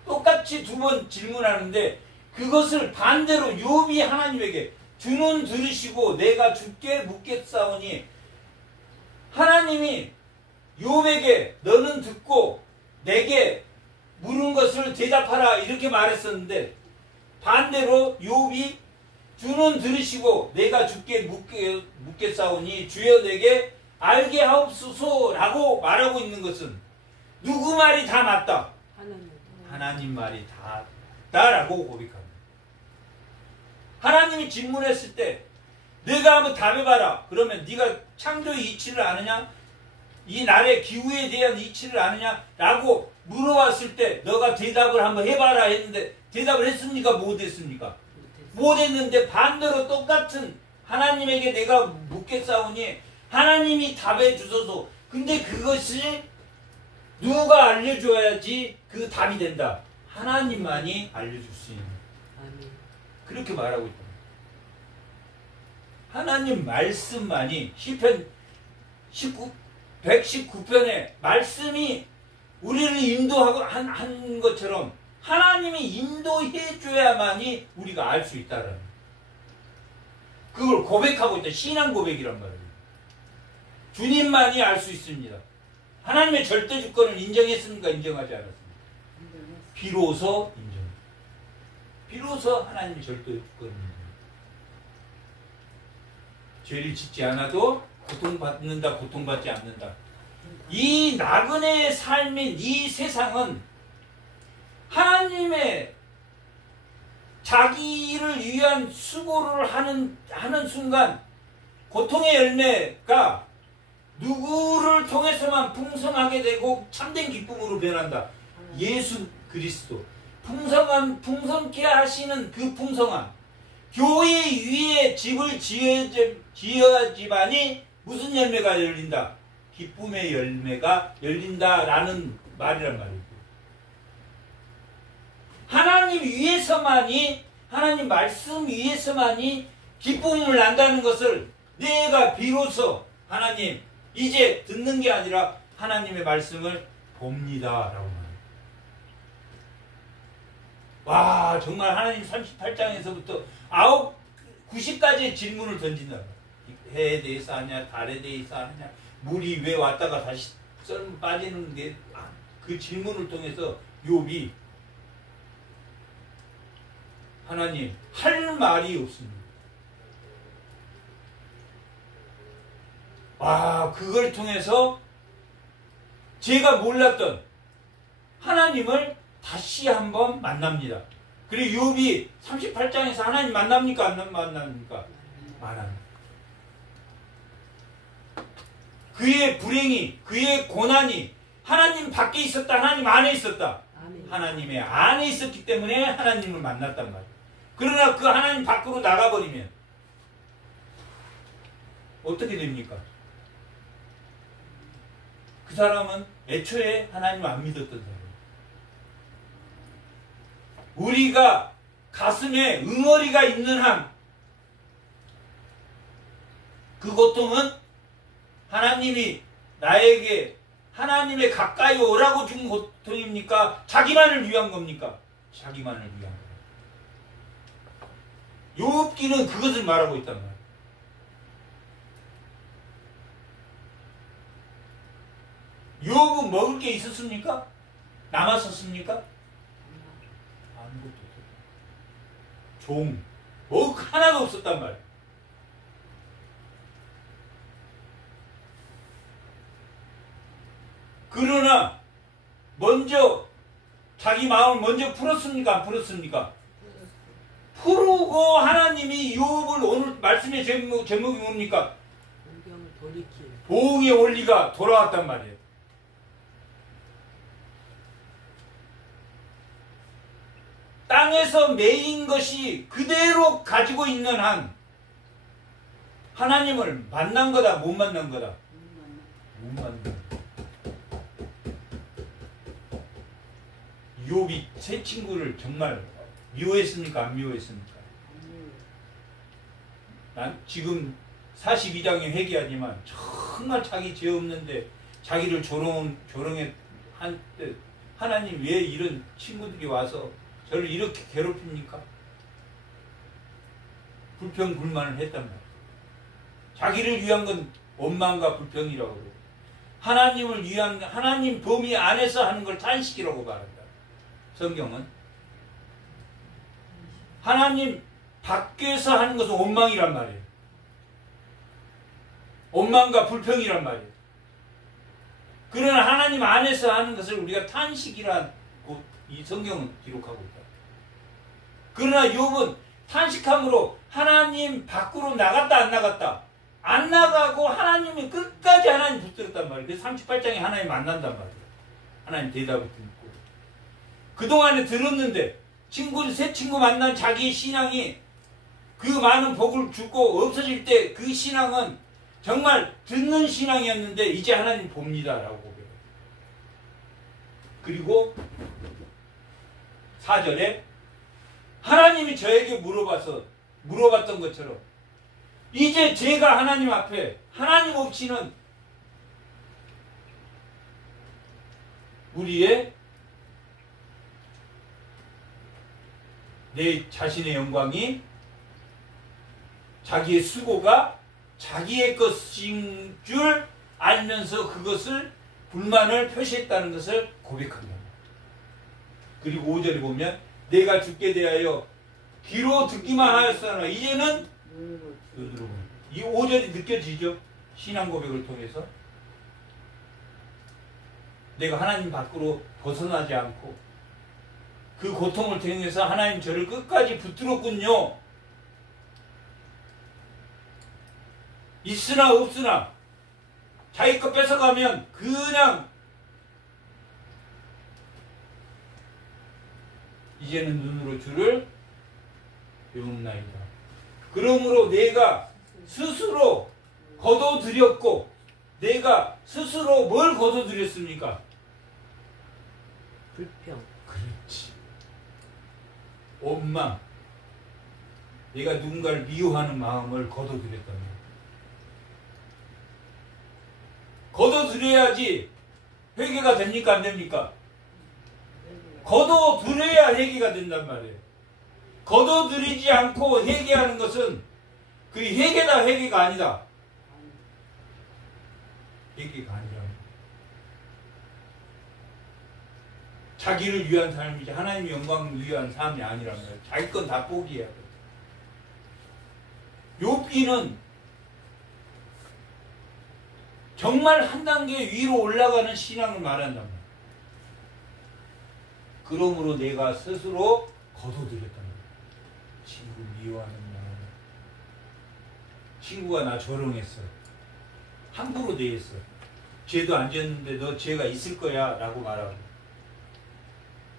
똑같이 두 번 질문하는데 그것을 반대로 욥이 하나님에게 두 눈 들으시고 내가 주께 묻겠사오니 하나님이 욥에게 너는 듣고 내게 물은 것을 대답하라 이렇게 말했었는데 반대로 욥이 두 눈 들으시고 내가 주께 묻겠사오니 주여 내게 알게 하옵소서라고 말하고 있는 것은 누구 말이 다 맞다? 하나님 말이 다 맞다라고 고백합니다. 하나님이 질문했을 때 내가 한번 답해봐라. 그러면 네가 창조의 이치를 아느냐? 이 날의 기후에 대한 이치를 아느냐? 라고 물어봤을 때 너가 대답을 한번 해봐라 했는데 대답을 했습니까? 못했습니까? 못했는데 반대로 똑같은 하나님에게 내가 묻겠사오니 하나님이 답해 주소서. 근데 그것이 누가 알려줘야지 그 답이 된다. 하나님만이 알려줄 수 있는. 그렇게 말하고 있다. 하나님 말씀만이 시편 119편의 말씀이 우리를 인도하고 한 것처럼 하나님이 인도해 줘야만이 우리가 알 수 있다라는 그걸 고백하고 있다. 신앙 고백이란 말이에요. 주님만이 알 수 있습니다. 하나님의 절대 주권을 인정했습니까? 인정하지 않았습니까? 비로소 인정. 비로소 하나님의 절대 주권을 인정. 죄를 짓지 않아도 고통받는다, 고통받지 않는다. 이 나그네의 삶인 이 세상은 하나님의 자기를 위한 수고를 하는 순간 고통의 열매가 누구를 통해서만 풍성하게 되고 참된 기쁨으로 변한다. 예수 그리스도. 풍성케 하시는 그 풍성함. 교회 위에 집을 지어야지만이 무슨 열매가 열린다? 기쁨의 열매가 열린다라는 말이란 말이에요. 하나님 위에서만이, 하나님 말씀 위에서만이 기쁨을 난다는 것을 내가 비로소 하나님 이제 듣는 게 아니라 하나님의 말씀을 봅니다 라고 말해요. 와, 정말 하나님 38장에서부터 90가지의 질문을 던진다. 해에 대해서 하냐, 달에 대해서 하냐, 물이 왜 왔다가 다시 썰 빠지는 게, 그 질문을 통해서 욥이 하나님 할 말이 없습니다. 와, 그걸 통해서 제가 몰랐던 하나님을 다시 한번 만납니다. 그리고 욥이 38장에서 하나님 만납니까? 안 만납니까? 만납니다. 그의 불행이, 그의 고난이 하나님 밖에 있었다, 하나님 안에 있었다. 아멘. 하나님의 안에 있었기 때문에 하나님을 만났단 말이에요. 그러나 그 하나님 밖으로 나가버리면 어떻게 됩니까? 그 사람은 애초에 하나님을 안 믿었던 사람이에요. 우리가 가슴에 응어리가 있는 한 그 고통은 하나님이 나에게 하나님의 가까이 오라고 준 고통입니까? 자기만을 위한 겁니까? 자기만을 위한 거예요. 욥기는 그것을 말하고 있단 말이에요. 욥은 먹을 게 있었습니까? 남았었습니까? 아무것도 없었다. 먹을 하나도 없었단 말이에요. 그러나 먼저 자기 마음을 먼저 풀었습니까? 안 풀었습니까? 풀고 하나님이 욥을 오늘 말씀의 제목이 뭡니까? 보응의 원리가 돌아왔단 말이에요. 땅에서 매인 것이 그대로 가지고 있는 한 하나님을 만난 거다, 못 만난 거다? 못 만난 거다. 욥이 세 친구를 정말 미워했습니까? 안 미워했습니까? 난 지금 42장에 회개하지만 정말 자기 죄 없는데 자기를 조롱해 한 때 하나님 왜 이런 친구들이 와서 저를 이렇게 괴롭힙니까? 불평 불만을 했단 말이에요. 자기를 위한 건 원망과 불평이라고 그래요. 하나님을 위한 하나님 범위 안에서 하는 걸 탄식이라고 말한다. 성경은 하나님 밖에서 하는 것은 원망이란 말이에요. 원망과 불평이란 말이에요. 그러나 하나님 안에서 하는 것을 우리가 탄식이란 이 성경은 기록하고 있다. 그러나 욥은 탄식함으로 하나님 밖으로 나갔다 안 나갔다. 안 나가고 하나님이 끝까지 하나님 붙들었단 말이에요. 그래서 38장에 하나님 만난단 말이에요. 하나님 대답을 듣고. 그동안에 들었는데 새 친구 만난 자기의 신앙이 그 많은 복을 주고 없어질 때 그 신앙은 정말 듣는 신앙이었는데 이제 하나님 봅니다라고 고백해요. 그리고 4절에 하나님이 저에게 물어봤던 것처럼 이제 제가 하나님 앞에 하나님 없이는 우리의 내 자신의 영광이 자기의 수고가 자기의 것인 줄 알면서 그것을 불만을 표시했다는 것을 고백합니다. 그리고 5절에 보면 내가 죽게 대하여 귀로 듣기만 하였으나 이제는 이 5절이 느껴지죠? 신앙 고백을 통해서 내가 하나님 밖으로 벗어나지 않고 그 고통을 통해서 하나님 저를 끝까지 붙들었군요. 있으나 없으나 자기 것 뺏어가면 그냥 이제는 눈으로 주를 배움나이다. 그러므로 내가 스스로 거둬들였고 내가 스스로 뭘 거둬들였습니까? 불평. 그렇지. 원망. 내가 누군가를 미워하는 마음을 거둬들였단 말이야. 거둬들여야지 회개가 됩니까? 안 됩니까? 거둬들여야 회개가 된단 말이에요. 거둬들이지 않고 회개하는 것은 그 회개다 회개가 아니다. 회개가 아니라 자기를 위한 삶이지 하나님의 영광을 위한 삶이 아니란 말이에요. 자기 건 다 포기해야 돼. 욥기는 정말 한 단계 위로 올라가는 신앙을 말한단 말이에요. 그러므로 내가 스스로 거둬들였단 말이에요. 친구 미워하는 마음. 친구가 나 조롱했어. 함부로 대했어. 죄도 안 지었는데 너 죄가 있을 거야 라고 말하고.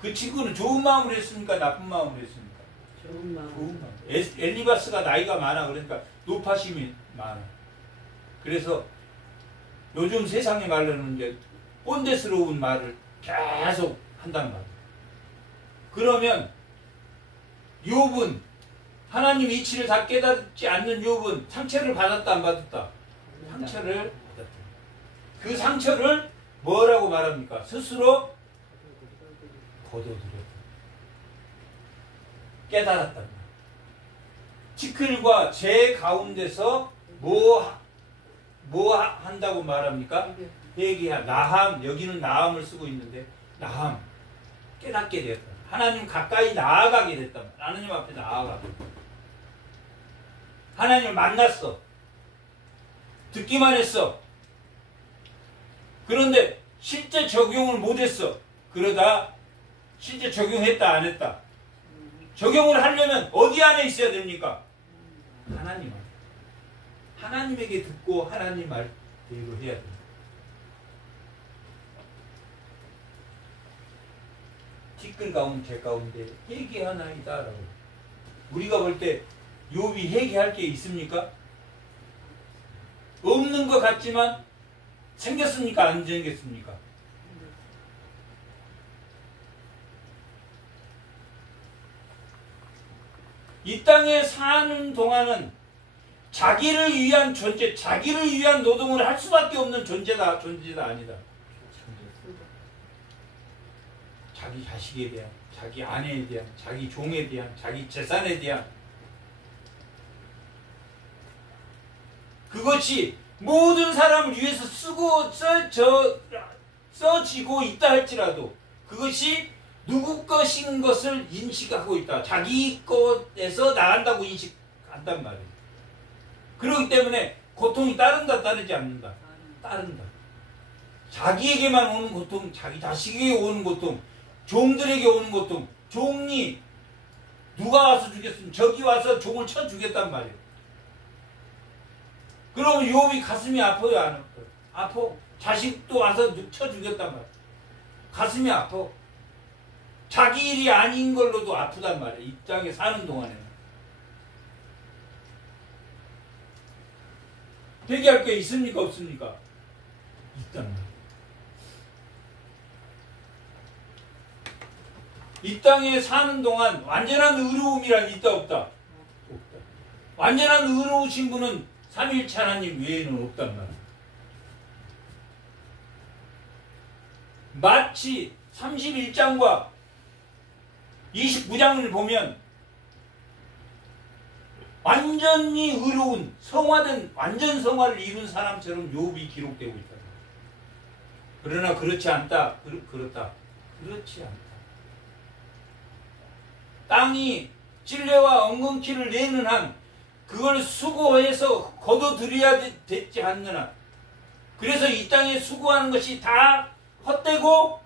그 친구는 좋은 마음으로 했습니까? 나쁜 마음으로 했습니까? 좋은 마음. 좋은 마음. 엘리바스가 나이가 많아. 그러니까 노파심이 많아. 그래서 요즘 세상의 말로는 이제 꼰대스러운 말을 계속 한단 말이에요. 그러면 욥은 하나님 이치를 다 깨닫지 않는 욥은 상처를 받았다 안 받았다? 상처를 받았다. 그 상처를 뭐라고 말합니까? 스스로 거둬들였다. 깨달았다. 티끌과 재 가운데서 뭐 한다고 말합니까? 회개하. 나함. 여기는 나함을 쓰고 있는데 나함. 깨닫게 되었다. 하나님 가까이 나아가게 됐다. 하나님 앞에 나아가게 됐다. 하나님을 만났어. 듣기만 했어. 그런데 실제 적용을 못했어. 그러다 실제 적용했다 안 했다. 적용을 하려면 어디 안에 있어야 됩니까? 하나님 안에. 하나님에게 듣고 하나님 말대로 해야 됩니다. 티끌 가운데 제 가운데 회개하나이다라고. 우리가 볼 때 욥이 회개할 게 있습니까? 없는 것 같지만 생겼습니까? 안 생겼습니까? 이 땅에 사는 동안은 자기를 위한 존재, 자기를 위한 노동을 할 수밖에 없는 존재가 아니다. 자기 자식에 대한, 자기 아내에 대한, 자기 종에 대한, 자기 재산에 대한, 그것이 모든 사람을 위해서 써지고 있다 할지라도 그것이 누구 것인 것을 인식하고 있다. 자기 것에서 나간다고 인식한단 말이에요. 그렇기 때문에 고통이 따른다, 따르지 않는다. 따른다. 자기에게만 오는 고통, 자기 자식에게 오는 고통, 종들에게 오는 고통, 종이 누가 와서 죽였으면 적이 와서 종을 쳐 죽였단 말이에요. 그러면 욥이 가슴이 아파요, 안 아파요? 아파. 자식도 와서 쳐 죽였단 말이에요. 가슴이 아파. 자기 일이 아닌 걸로도 아프단 말이에요. 이 땅에 사는 동안에는. 회개할 게 있습니까, 없습니까? 있단 말이에요. 이 땅에 사는 동안 완전한 의로움이란 있다, 없다? 없다. 완전한 의로우신 분은 삼위일체 하나님 외에는 없단 말이에요. 마치 31장과 29장을 보면 완전히 의로운 성화된 완전 성화를 이룬 사람처럼 욥이 기록되고 있다. 그러나 그렇지 않다. 그렇다. 그렇지 않다. 땅이 찔레와 엉겅퀴를 내는 한 그걸 수고해서 거둬들여야 되지 않는 한, 그래서 이 땅에 수고하는 것이 다 헛되고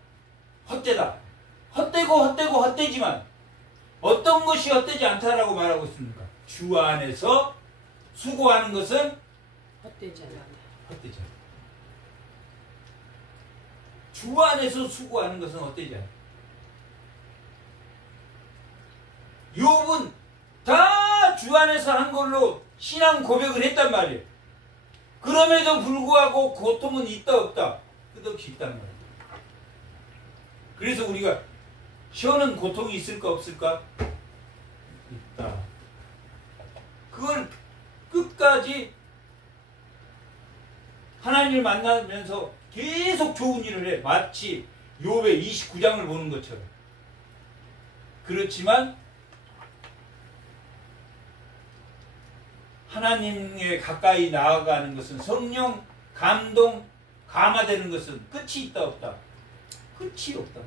헛되다. 헛되고 헛되지만 어떤 것이 헛되지 않다라고 말하고 있습니까? 주 안에서 수고하는 것은 헛되지 않다. 헛되지 않다. 주 안에서 수고하는 것은 헛되지 않다. 욥은 다 주 안에서 한 걸로 신앙 고백을 했단 말이에요. 그럼에도 불구하고 고통은 있다 없다? 끝없이 있단 말이에요. 그래서 우리가 시원한 고통이 있을까 없을까? 있다. 그걸 끝까지 하나님을 만나면서 계속 좋은 일을 해. 마치 욥의 29장을 보는 것처럼. 그렇지만 하나님에 가까이 나아가는 것은 성령 감동 감화되는 것은 끝이 있다 없다? 끝이 없다.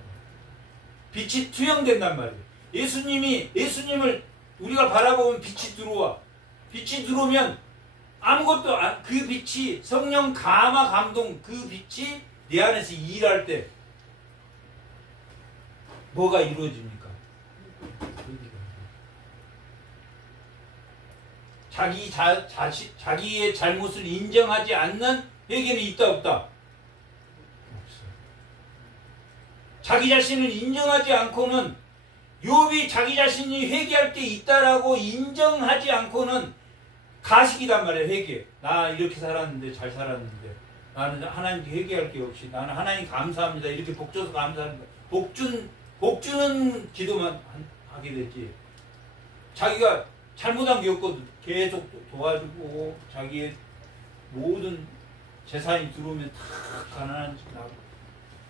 빛이 투영된단 말이에요. 예수님을 우리가 바라보면 빛이 들어와. 빛이 들어오면 아무것도 그 빛이 성령 감화 감동 그 빛이 내 안에서 일할 때 뭐가 이루어집니까? 자기의 잘못을 인정하지 않는 회개는 있다 없다? 없어요. 자기 자신을 인정하지 않고는, 욥이 자기 자신이 회개할 게 있다라고 인정하지 않고는 가식이란 말이에요. 회개. 나 이렇게 살았는데, 잘 살았는데 나는 하나님께 회개할 게 없이 나는 하나님 감사합니다. 이렇게 복줘서 감사합니다. 복주는 기도만 하게 되지. 자기가 잘못한 게 없거든. 계속 도와주고 자기의 모든 재산이 들어오면 다 가난한 짓 하고.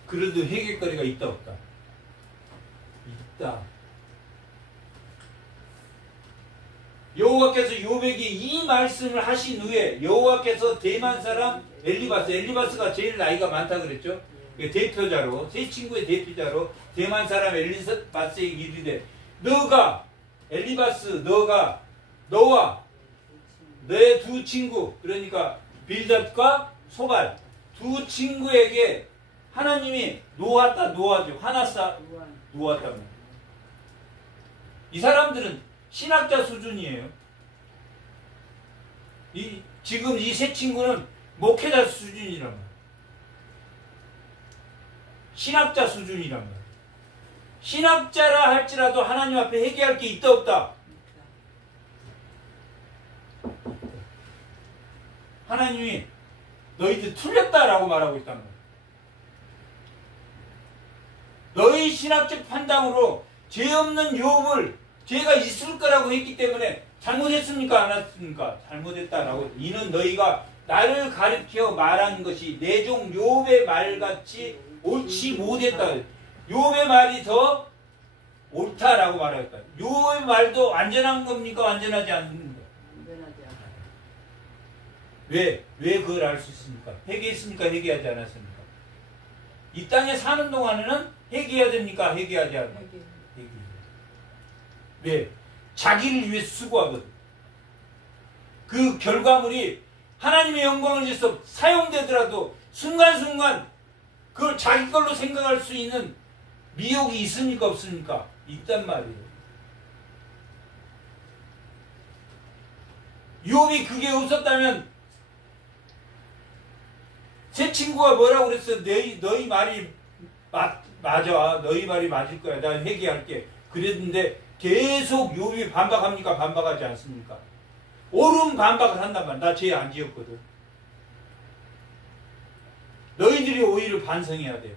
그래도 회개거리가 있다 없다? 있다. 여호와께서 욥에게 이 말씀을 하신 후에 여호와께서 대만 사람 엘리바스가 제일 나이가 많다 그랬죠. 대표자로, 세 친구의 대표자로 대만 사람 엘리바스에게 이르되 너가 너와 내 두 친구, 그러니까 빌닷과 소발 두 친구에게 하나님이 놓았죠. 놓았다며. 이 사람들은 신학자 수준이에요. 지금 이 세 친구는 목회자 수준이란 말이에요. 신학자 수준이란 말이에요. 신학자라 할지라도 하나님 앞에 회개할 게 있다 없다? 하나님이 너희들 틀렸다라고 말하고 있단 말이에요. 너희 신학적 판단으로 죄 없는 욥을 죄가 있을 거라고 했기 때문에 잘못했습니까? 안 했습니까? 잘못했다라고. 이는 너희가 나를 가르쳐 말한 것이 내 종 욥의 말같이 옳지 못했다. 욥의 말이 더 옳다라고 말했다. 욥의 말도 완전한 겁니까? 완전하지 않습니까? 왜 그걸 알 수 있습니까? 회개했습니까? 회개하지 않았습니까? 이 땅에 사는 동안에는 회개해야 됩니까? 회개하지 않습니까? 회개. 왜? 자기를 위해 수고하거든. 그 결과물이 하나님의 영광을 위해서 사용되더라도 순간순간 그걸 자기 걸로 생각할 수 있는 미혹이 있습니까? 없습니까? 있단 말이에요. 욥이 그게 없었다면 제 친구가 뭐라고 그랬어? 너희 말이 맞아. 너희 말이 맞을 거야. 나 회개할게. 그랬는데 계속 욥이 반박합니까? 반박하지 않습니까? 옳은 반박을 한단 말이야. 나 죄 안 지었거든. 너희들이 오히려 반성해야 돼요.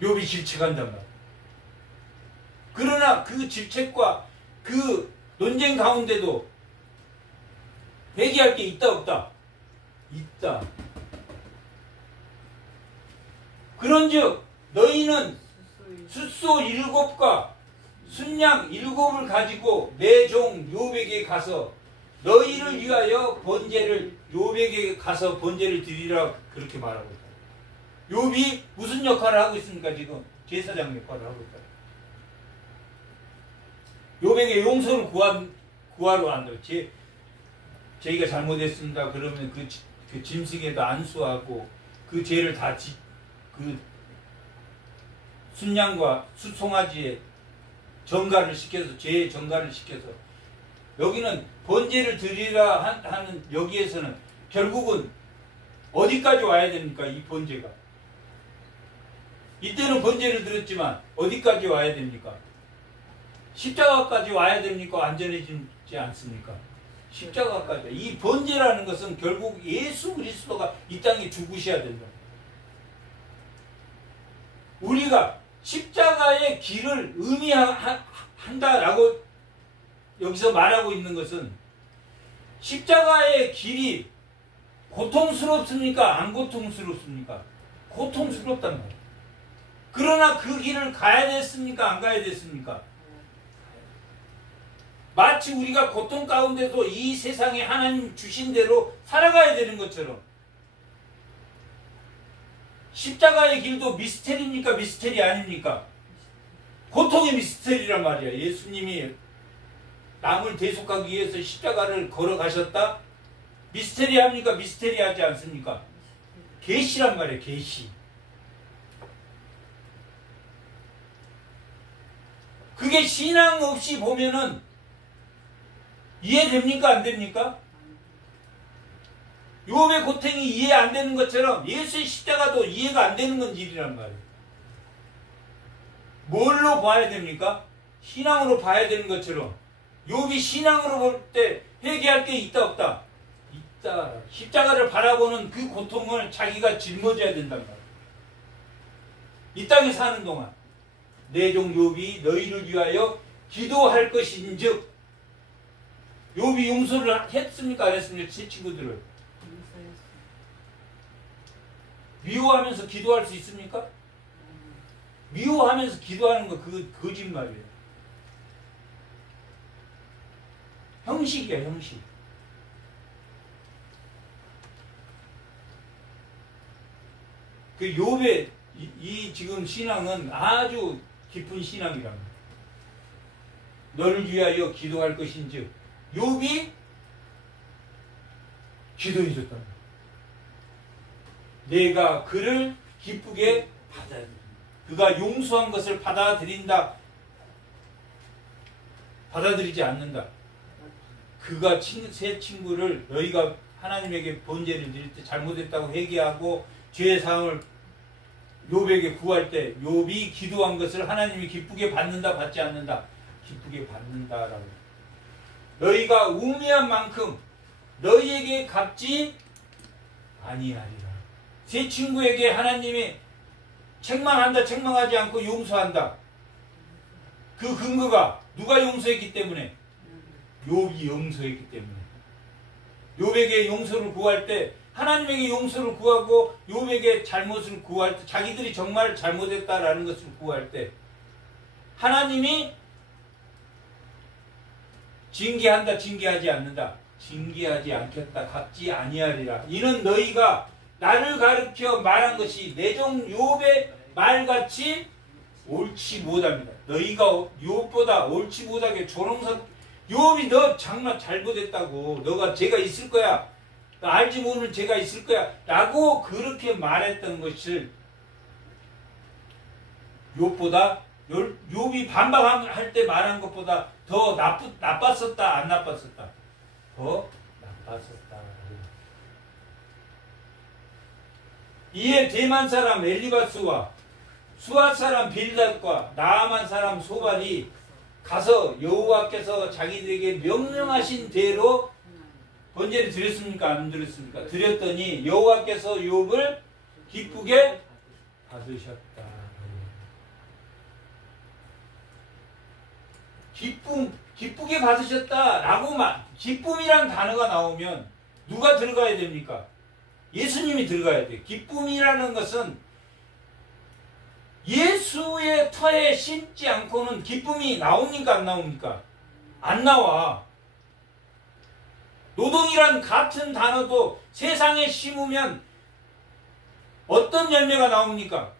욥이 질책한단 말이야. 그러나 그 질책과 그 논쟁 가운데도 회개할 게 있다 없다? 있다. 그런즉 너희는 숫소 7과 순양 7을 가지고 내 종 욥에게 가서 너희를 위하여 번제를 욥에게 가서 번제를 드리라 그렇게 말하고 있다. 욥이 무슨 역할을 하고 있습니까? 지금 제사장 역할을 하고 있다. 욥에게 용서를 구하러 한다. 저희가 잘못했습니다. 그러면 그 짐승에도 안수하고 그 죄를 다 그 순양과 숫송아지에 전가를 시켜서 죄의 전가를 시켜서 여기는 번제를 드리라 하는 여기에서는 결국은 어디까지 와야 됩니까? 이 번제가 이때는 번제를 드렸지만 어디까지 와야 됩니까? 십자가까지 와야 됩니까? 완전해지지 않습니까? 십자가까지. 이 번제라는 것은 결국 예수 그리스도가 이 땅에 죽으셔야 된다. 우리가 십자가의 길을 의미한다라고 여기서 말하고 있는 것은 십자가의 길이 고통스럽습니까? 안 고통스럽습니까? 고통스럽단 말이에요. 그러나 그 길을 가야 됐습니까? 안 가야 됐습니까? 마치 우리가 고통 가운데도 이 세상에 하나님 주신 대로 살아가야 되는 것처럼 십자가의 길도 미스테리입니까? 미스테리 아닙니까? 고통의 미스테리란 말이야. 예수님이 남을 대속하기 위해서 십자가를 걸어가셨다? 미스테리합니까? 미스테리하지 않습니까? 계시란 말이에요. 계시. 그게 신앙 없이 보면은 이해됩니까? 안 됩니까? 욥의 고통이 이해 안 되는 것처럼 예수의 십자가도 이해가 안 되는 건 일이란 말이에요. 뭘로 봐야 됩니까? 신앙으로 봐야 되는 것처럼 욥이 신앙으로 볼 때 회개할 게 있다 없다? 있다. 십자가를 바라보는 그 고통을 자기가 짊어져야 된단 말이에요. 이 땅에 사는 동안 내 종 욥이 너희를 위하여 기도할 것인즉 욥이 용서를 했습니까? 안 했습니까? 제 친구들을 미워하면서 기도할 수 있습니까? 미워하면서 기도하는 거 그거 거짓말이에요. 형식이야, 형식. 그 욥의 이 지금 신앙은 아주 깊은 신앙이랍니다. 너를 위하여 기도할 것인즉 욥이 기도해 줬답니다. 내가 그를 기쁘게 받아들인다. 그가 용서한 것을 받아들이지 않는다. 그가 새 친구를 너희가 하나님에게 번제를 드릴 때 잘못했다고 회개하고 죄의 사함을 욥에게 구할 때 욥이 기도한 것을 하나님이 기쁘게 받는다 받지 않는다? 기쁘게 받는다라고. 너희가 우매한 만큼 너희에게 갚지 아니하리라. 새 친구에게 하나님이 책망한다 책망하지 않고 용서한다. 그 근거가 누가 용서했기 때문에? 욥이 용서했기 때문에. 욥에게 용서를 구할 때 하나님에게 용서를 구하고 욥에게 잘못을 구할 때 자기들이 정말 잘못했다라는 것을 구할 때 하나님이 징계한다 징계하지 않는다 징계하지 않겠다 갚지 아니하리라. 이는 너희가 나를 가르쳐 말한 것이 내 종 욥의 말같이 옳지 못합니다. 너희가 욥보다 옳지 못하게 조롱스럽게 욥이 너 정말 잘못했다고 너가 죄가 있을 거야 너 알지 모르는 죄가 있을 거야 라고 그렇게 말했던 것을 욥보다 욥이 반박할 때 말한 것보다 더 나빴었다 안 나빴었다? 더 나빴었다. 이에 대만 사람 엘리바스와 수아 사람 빌닷과 나아만 사람 소발이 가서 여호와께서 자기들에게 명령하신 대로 번제를 드렸습니까? 안 드렸습니까? 드렸더니 여호와께서 욥을 기쁘게 받으셨다. 기쁘게 받으셨다라고 기쁨이란 단어가 나오면 누가 들어가야 됩니까? 예수님이 들어가야 돼. 기쁨이라는 것은 예수의 터에 심지 않고는 기쁨이 나옵니까? 안 나옵니까? 안 나와. 노동이란 같은 단어도 세상에 심으면 어떤 열매가 나옵니까?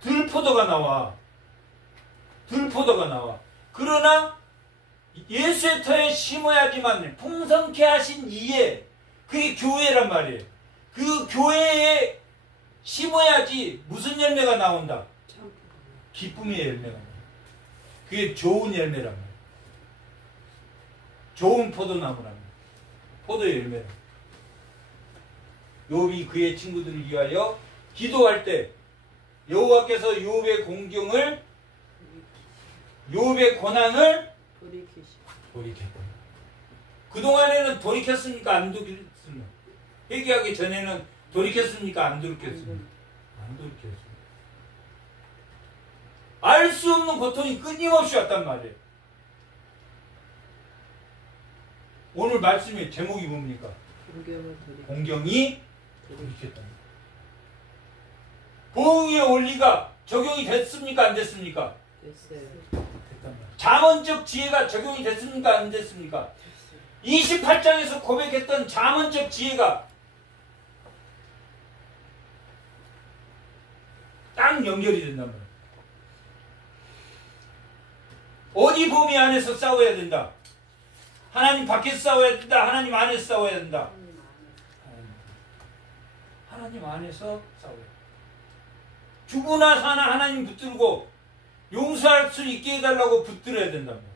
들포도가 나와. 들포도가 나와. 그러나 예수의 터에 심어야지만 풍성케 하신 이에 그게 교회란 말이에요. 그 교회에 심어야지 무슨 열매가 나온다? 기쁨의 열매가 나온다. 그게 좋은 열매란 말이에요. 좋은 포도나무란 말이에요. 포도의 열매란 말이에요. 욥이 그의 친구들을 위하여 기도할 때 여호와께서 욥의 공경을 욥의 고난을 돌이켰다. 그동안에는 돌이켰습니까? 안 돌이켰습니까? 회개하기 전에는 돌이켰습니까? 안 돌이켰습니까? 안 돌이켰습니다. 알 수 없는 고통이 끊임없이 왔단 말이에요. 오늘 말씀의 제목이 뭡니까? 공경이 돌이켰다. 보응의 원리가 적용이 됐습니까? 안 됐습니까? 됐어요. 잠언적 지혜가 적용이 됐습니까? 안 됐습니까? 28장에서 고백했던 잠언적 지혜가 딱 연결이 된단 말이에요. 어디 범위 안에서 싸워야 된다? 하나님 밖에서 싸워야 된다? 하나님 안에서 싸워야 된다? 하나님 안에서 싸워야 된다. 죽으나 사나 하나님 붙들고 용서할 수 있게 해달라고 붙들어야 된단 말이에요.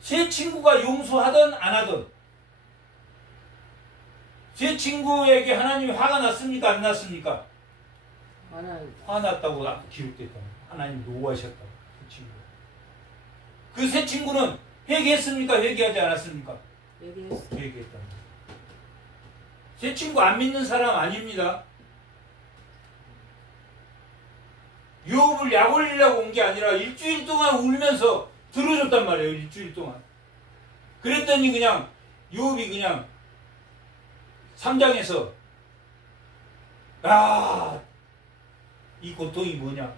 새 친구가 용서하든 안 하든 새 친구에게 하나님이 화가 났습니까? 안 났습니까? 화났다고 기록됐다. 하나님 노하셨다고. 그 친구. 그 새 친구는 회개했습니까? 회개하지 않았습니까? 회개했다. 새 친구 안 믿는 사람 아닙니다. 욥을 약 올리려고 온 게 아니라 일주일 동안 울면서 들어줬단 말이에요. 일주일 동안. 그랬더니 그냥 욥이 그냥 3장에서 이 고통이 뭐냐?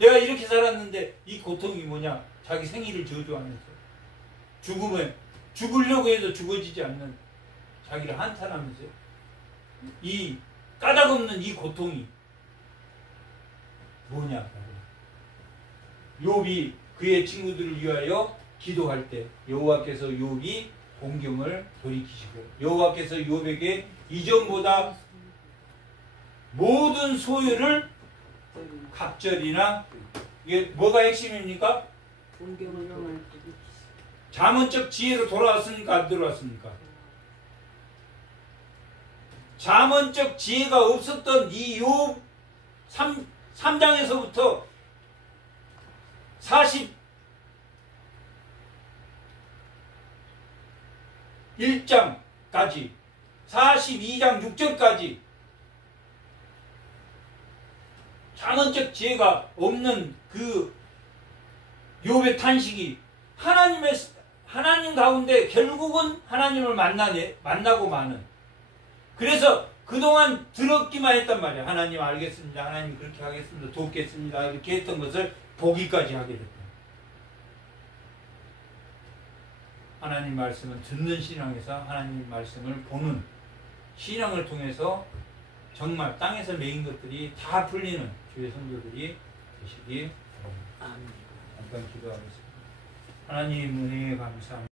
내가 이렇게 살았는데 이 고통이 뭐냐? 자기 생일을 저주하면서 죽음에 죽으려고 해도 죽어지지 않는 자기를 한탄하면서 이 까닭없는 이 고통이 뭐냐? 욥이 그의 친구들을 위하여 기도할 때 여호와께서 욥이 공경을 돌이키시고 여호와께서 욥에게 이전보다 모든 소유를 갑절이나 이게 뭐가 핵심입니까? 잠언적 지혜로 돌아왔습니까? 안 돌아왔습니까? 잠언적 지혜가 없었던 이 욥 3장에서부터 41장까지 42장 6절까지 자문적 지혜가 없는 그 욥의 탄식이 하나님 가운데 결국은 하나님을 만나고 마는. 그래서 그동안 들었기만 했단 말이야. 하나님 알겠습니다. 하나님 그렇게 하겠습니다. 돕겠습니다. 이렇게 했던 것을 보기까지 하게 됐다. 하나님 말씀을 듣는 신앙에서 하나님 말씀을 보는 신앙을 통해서 정말 땅에서 매인 것들이 다 풀리는 주의 성도들이 되시기 바랍니다. 잠깐 기도하겠습니다. 하나님 은혜에 감사합니다.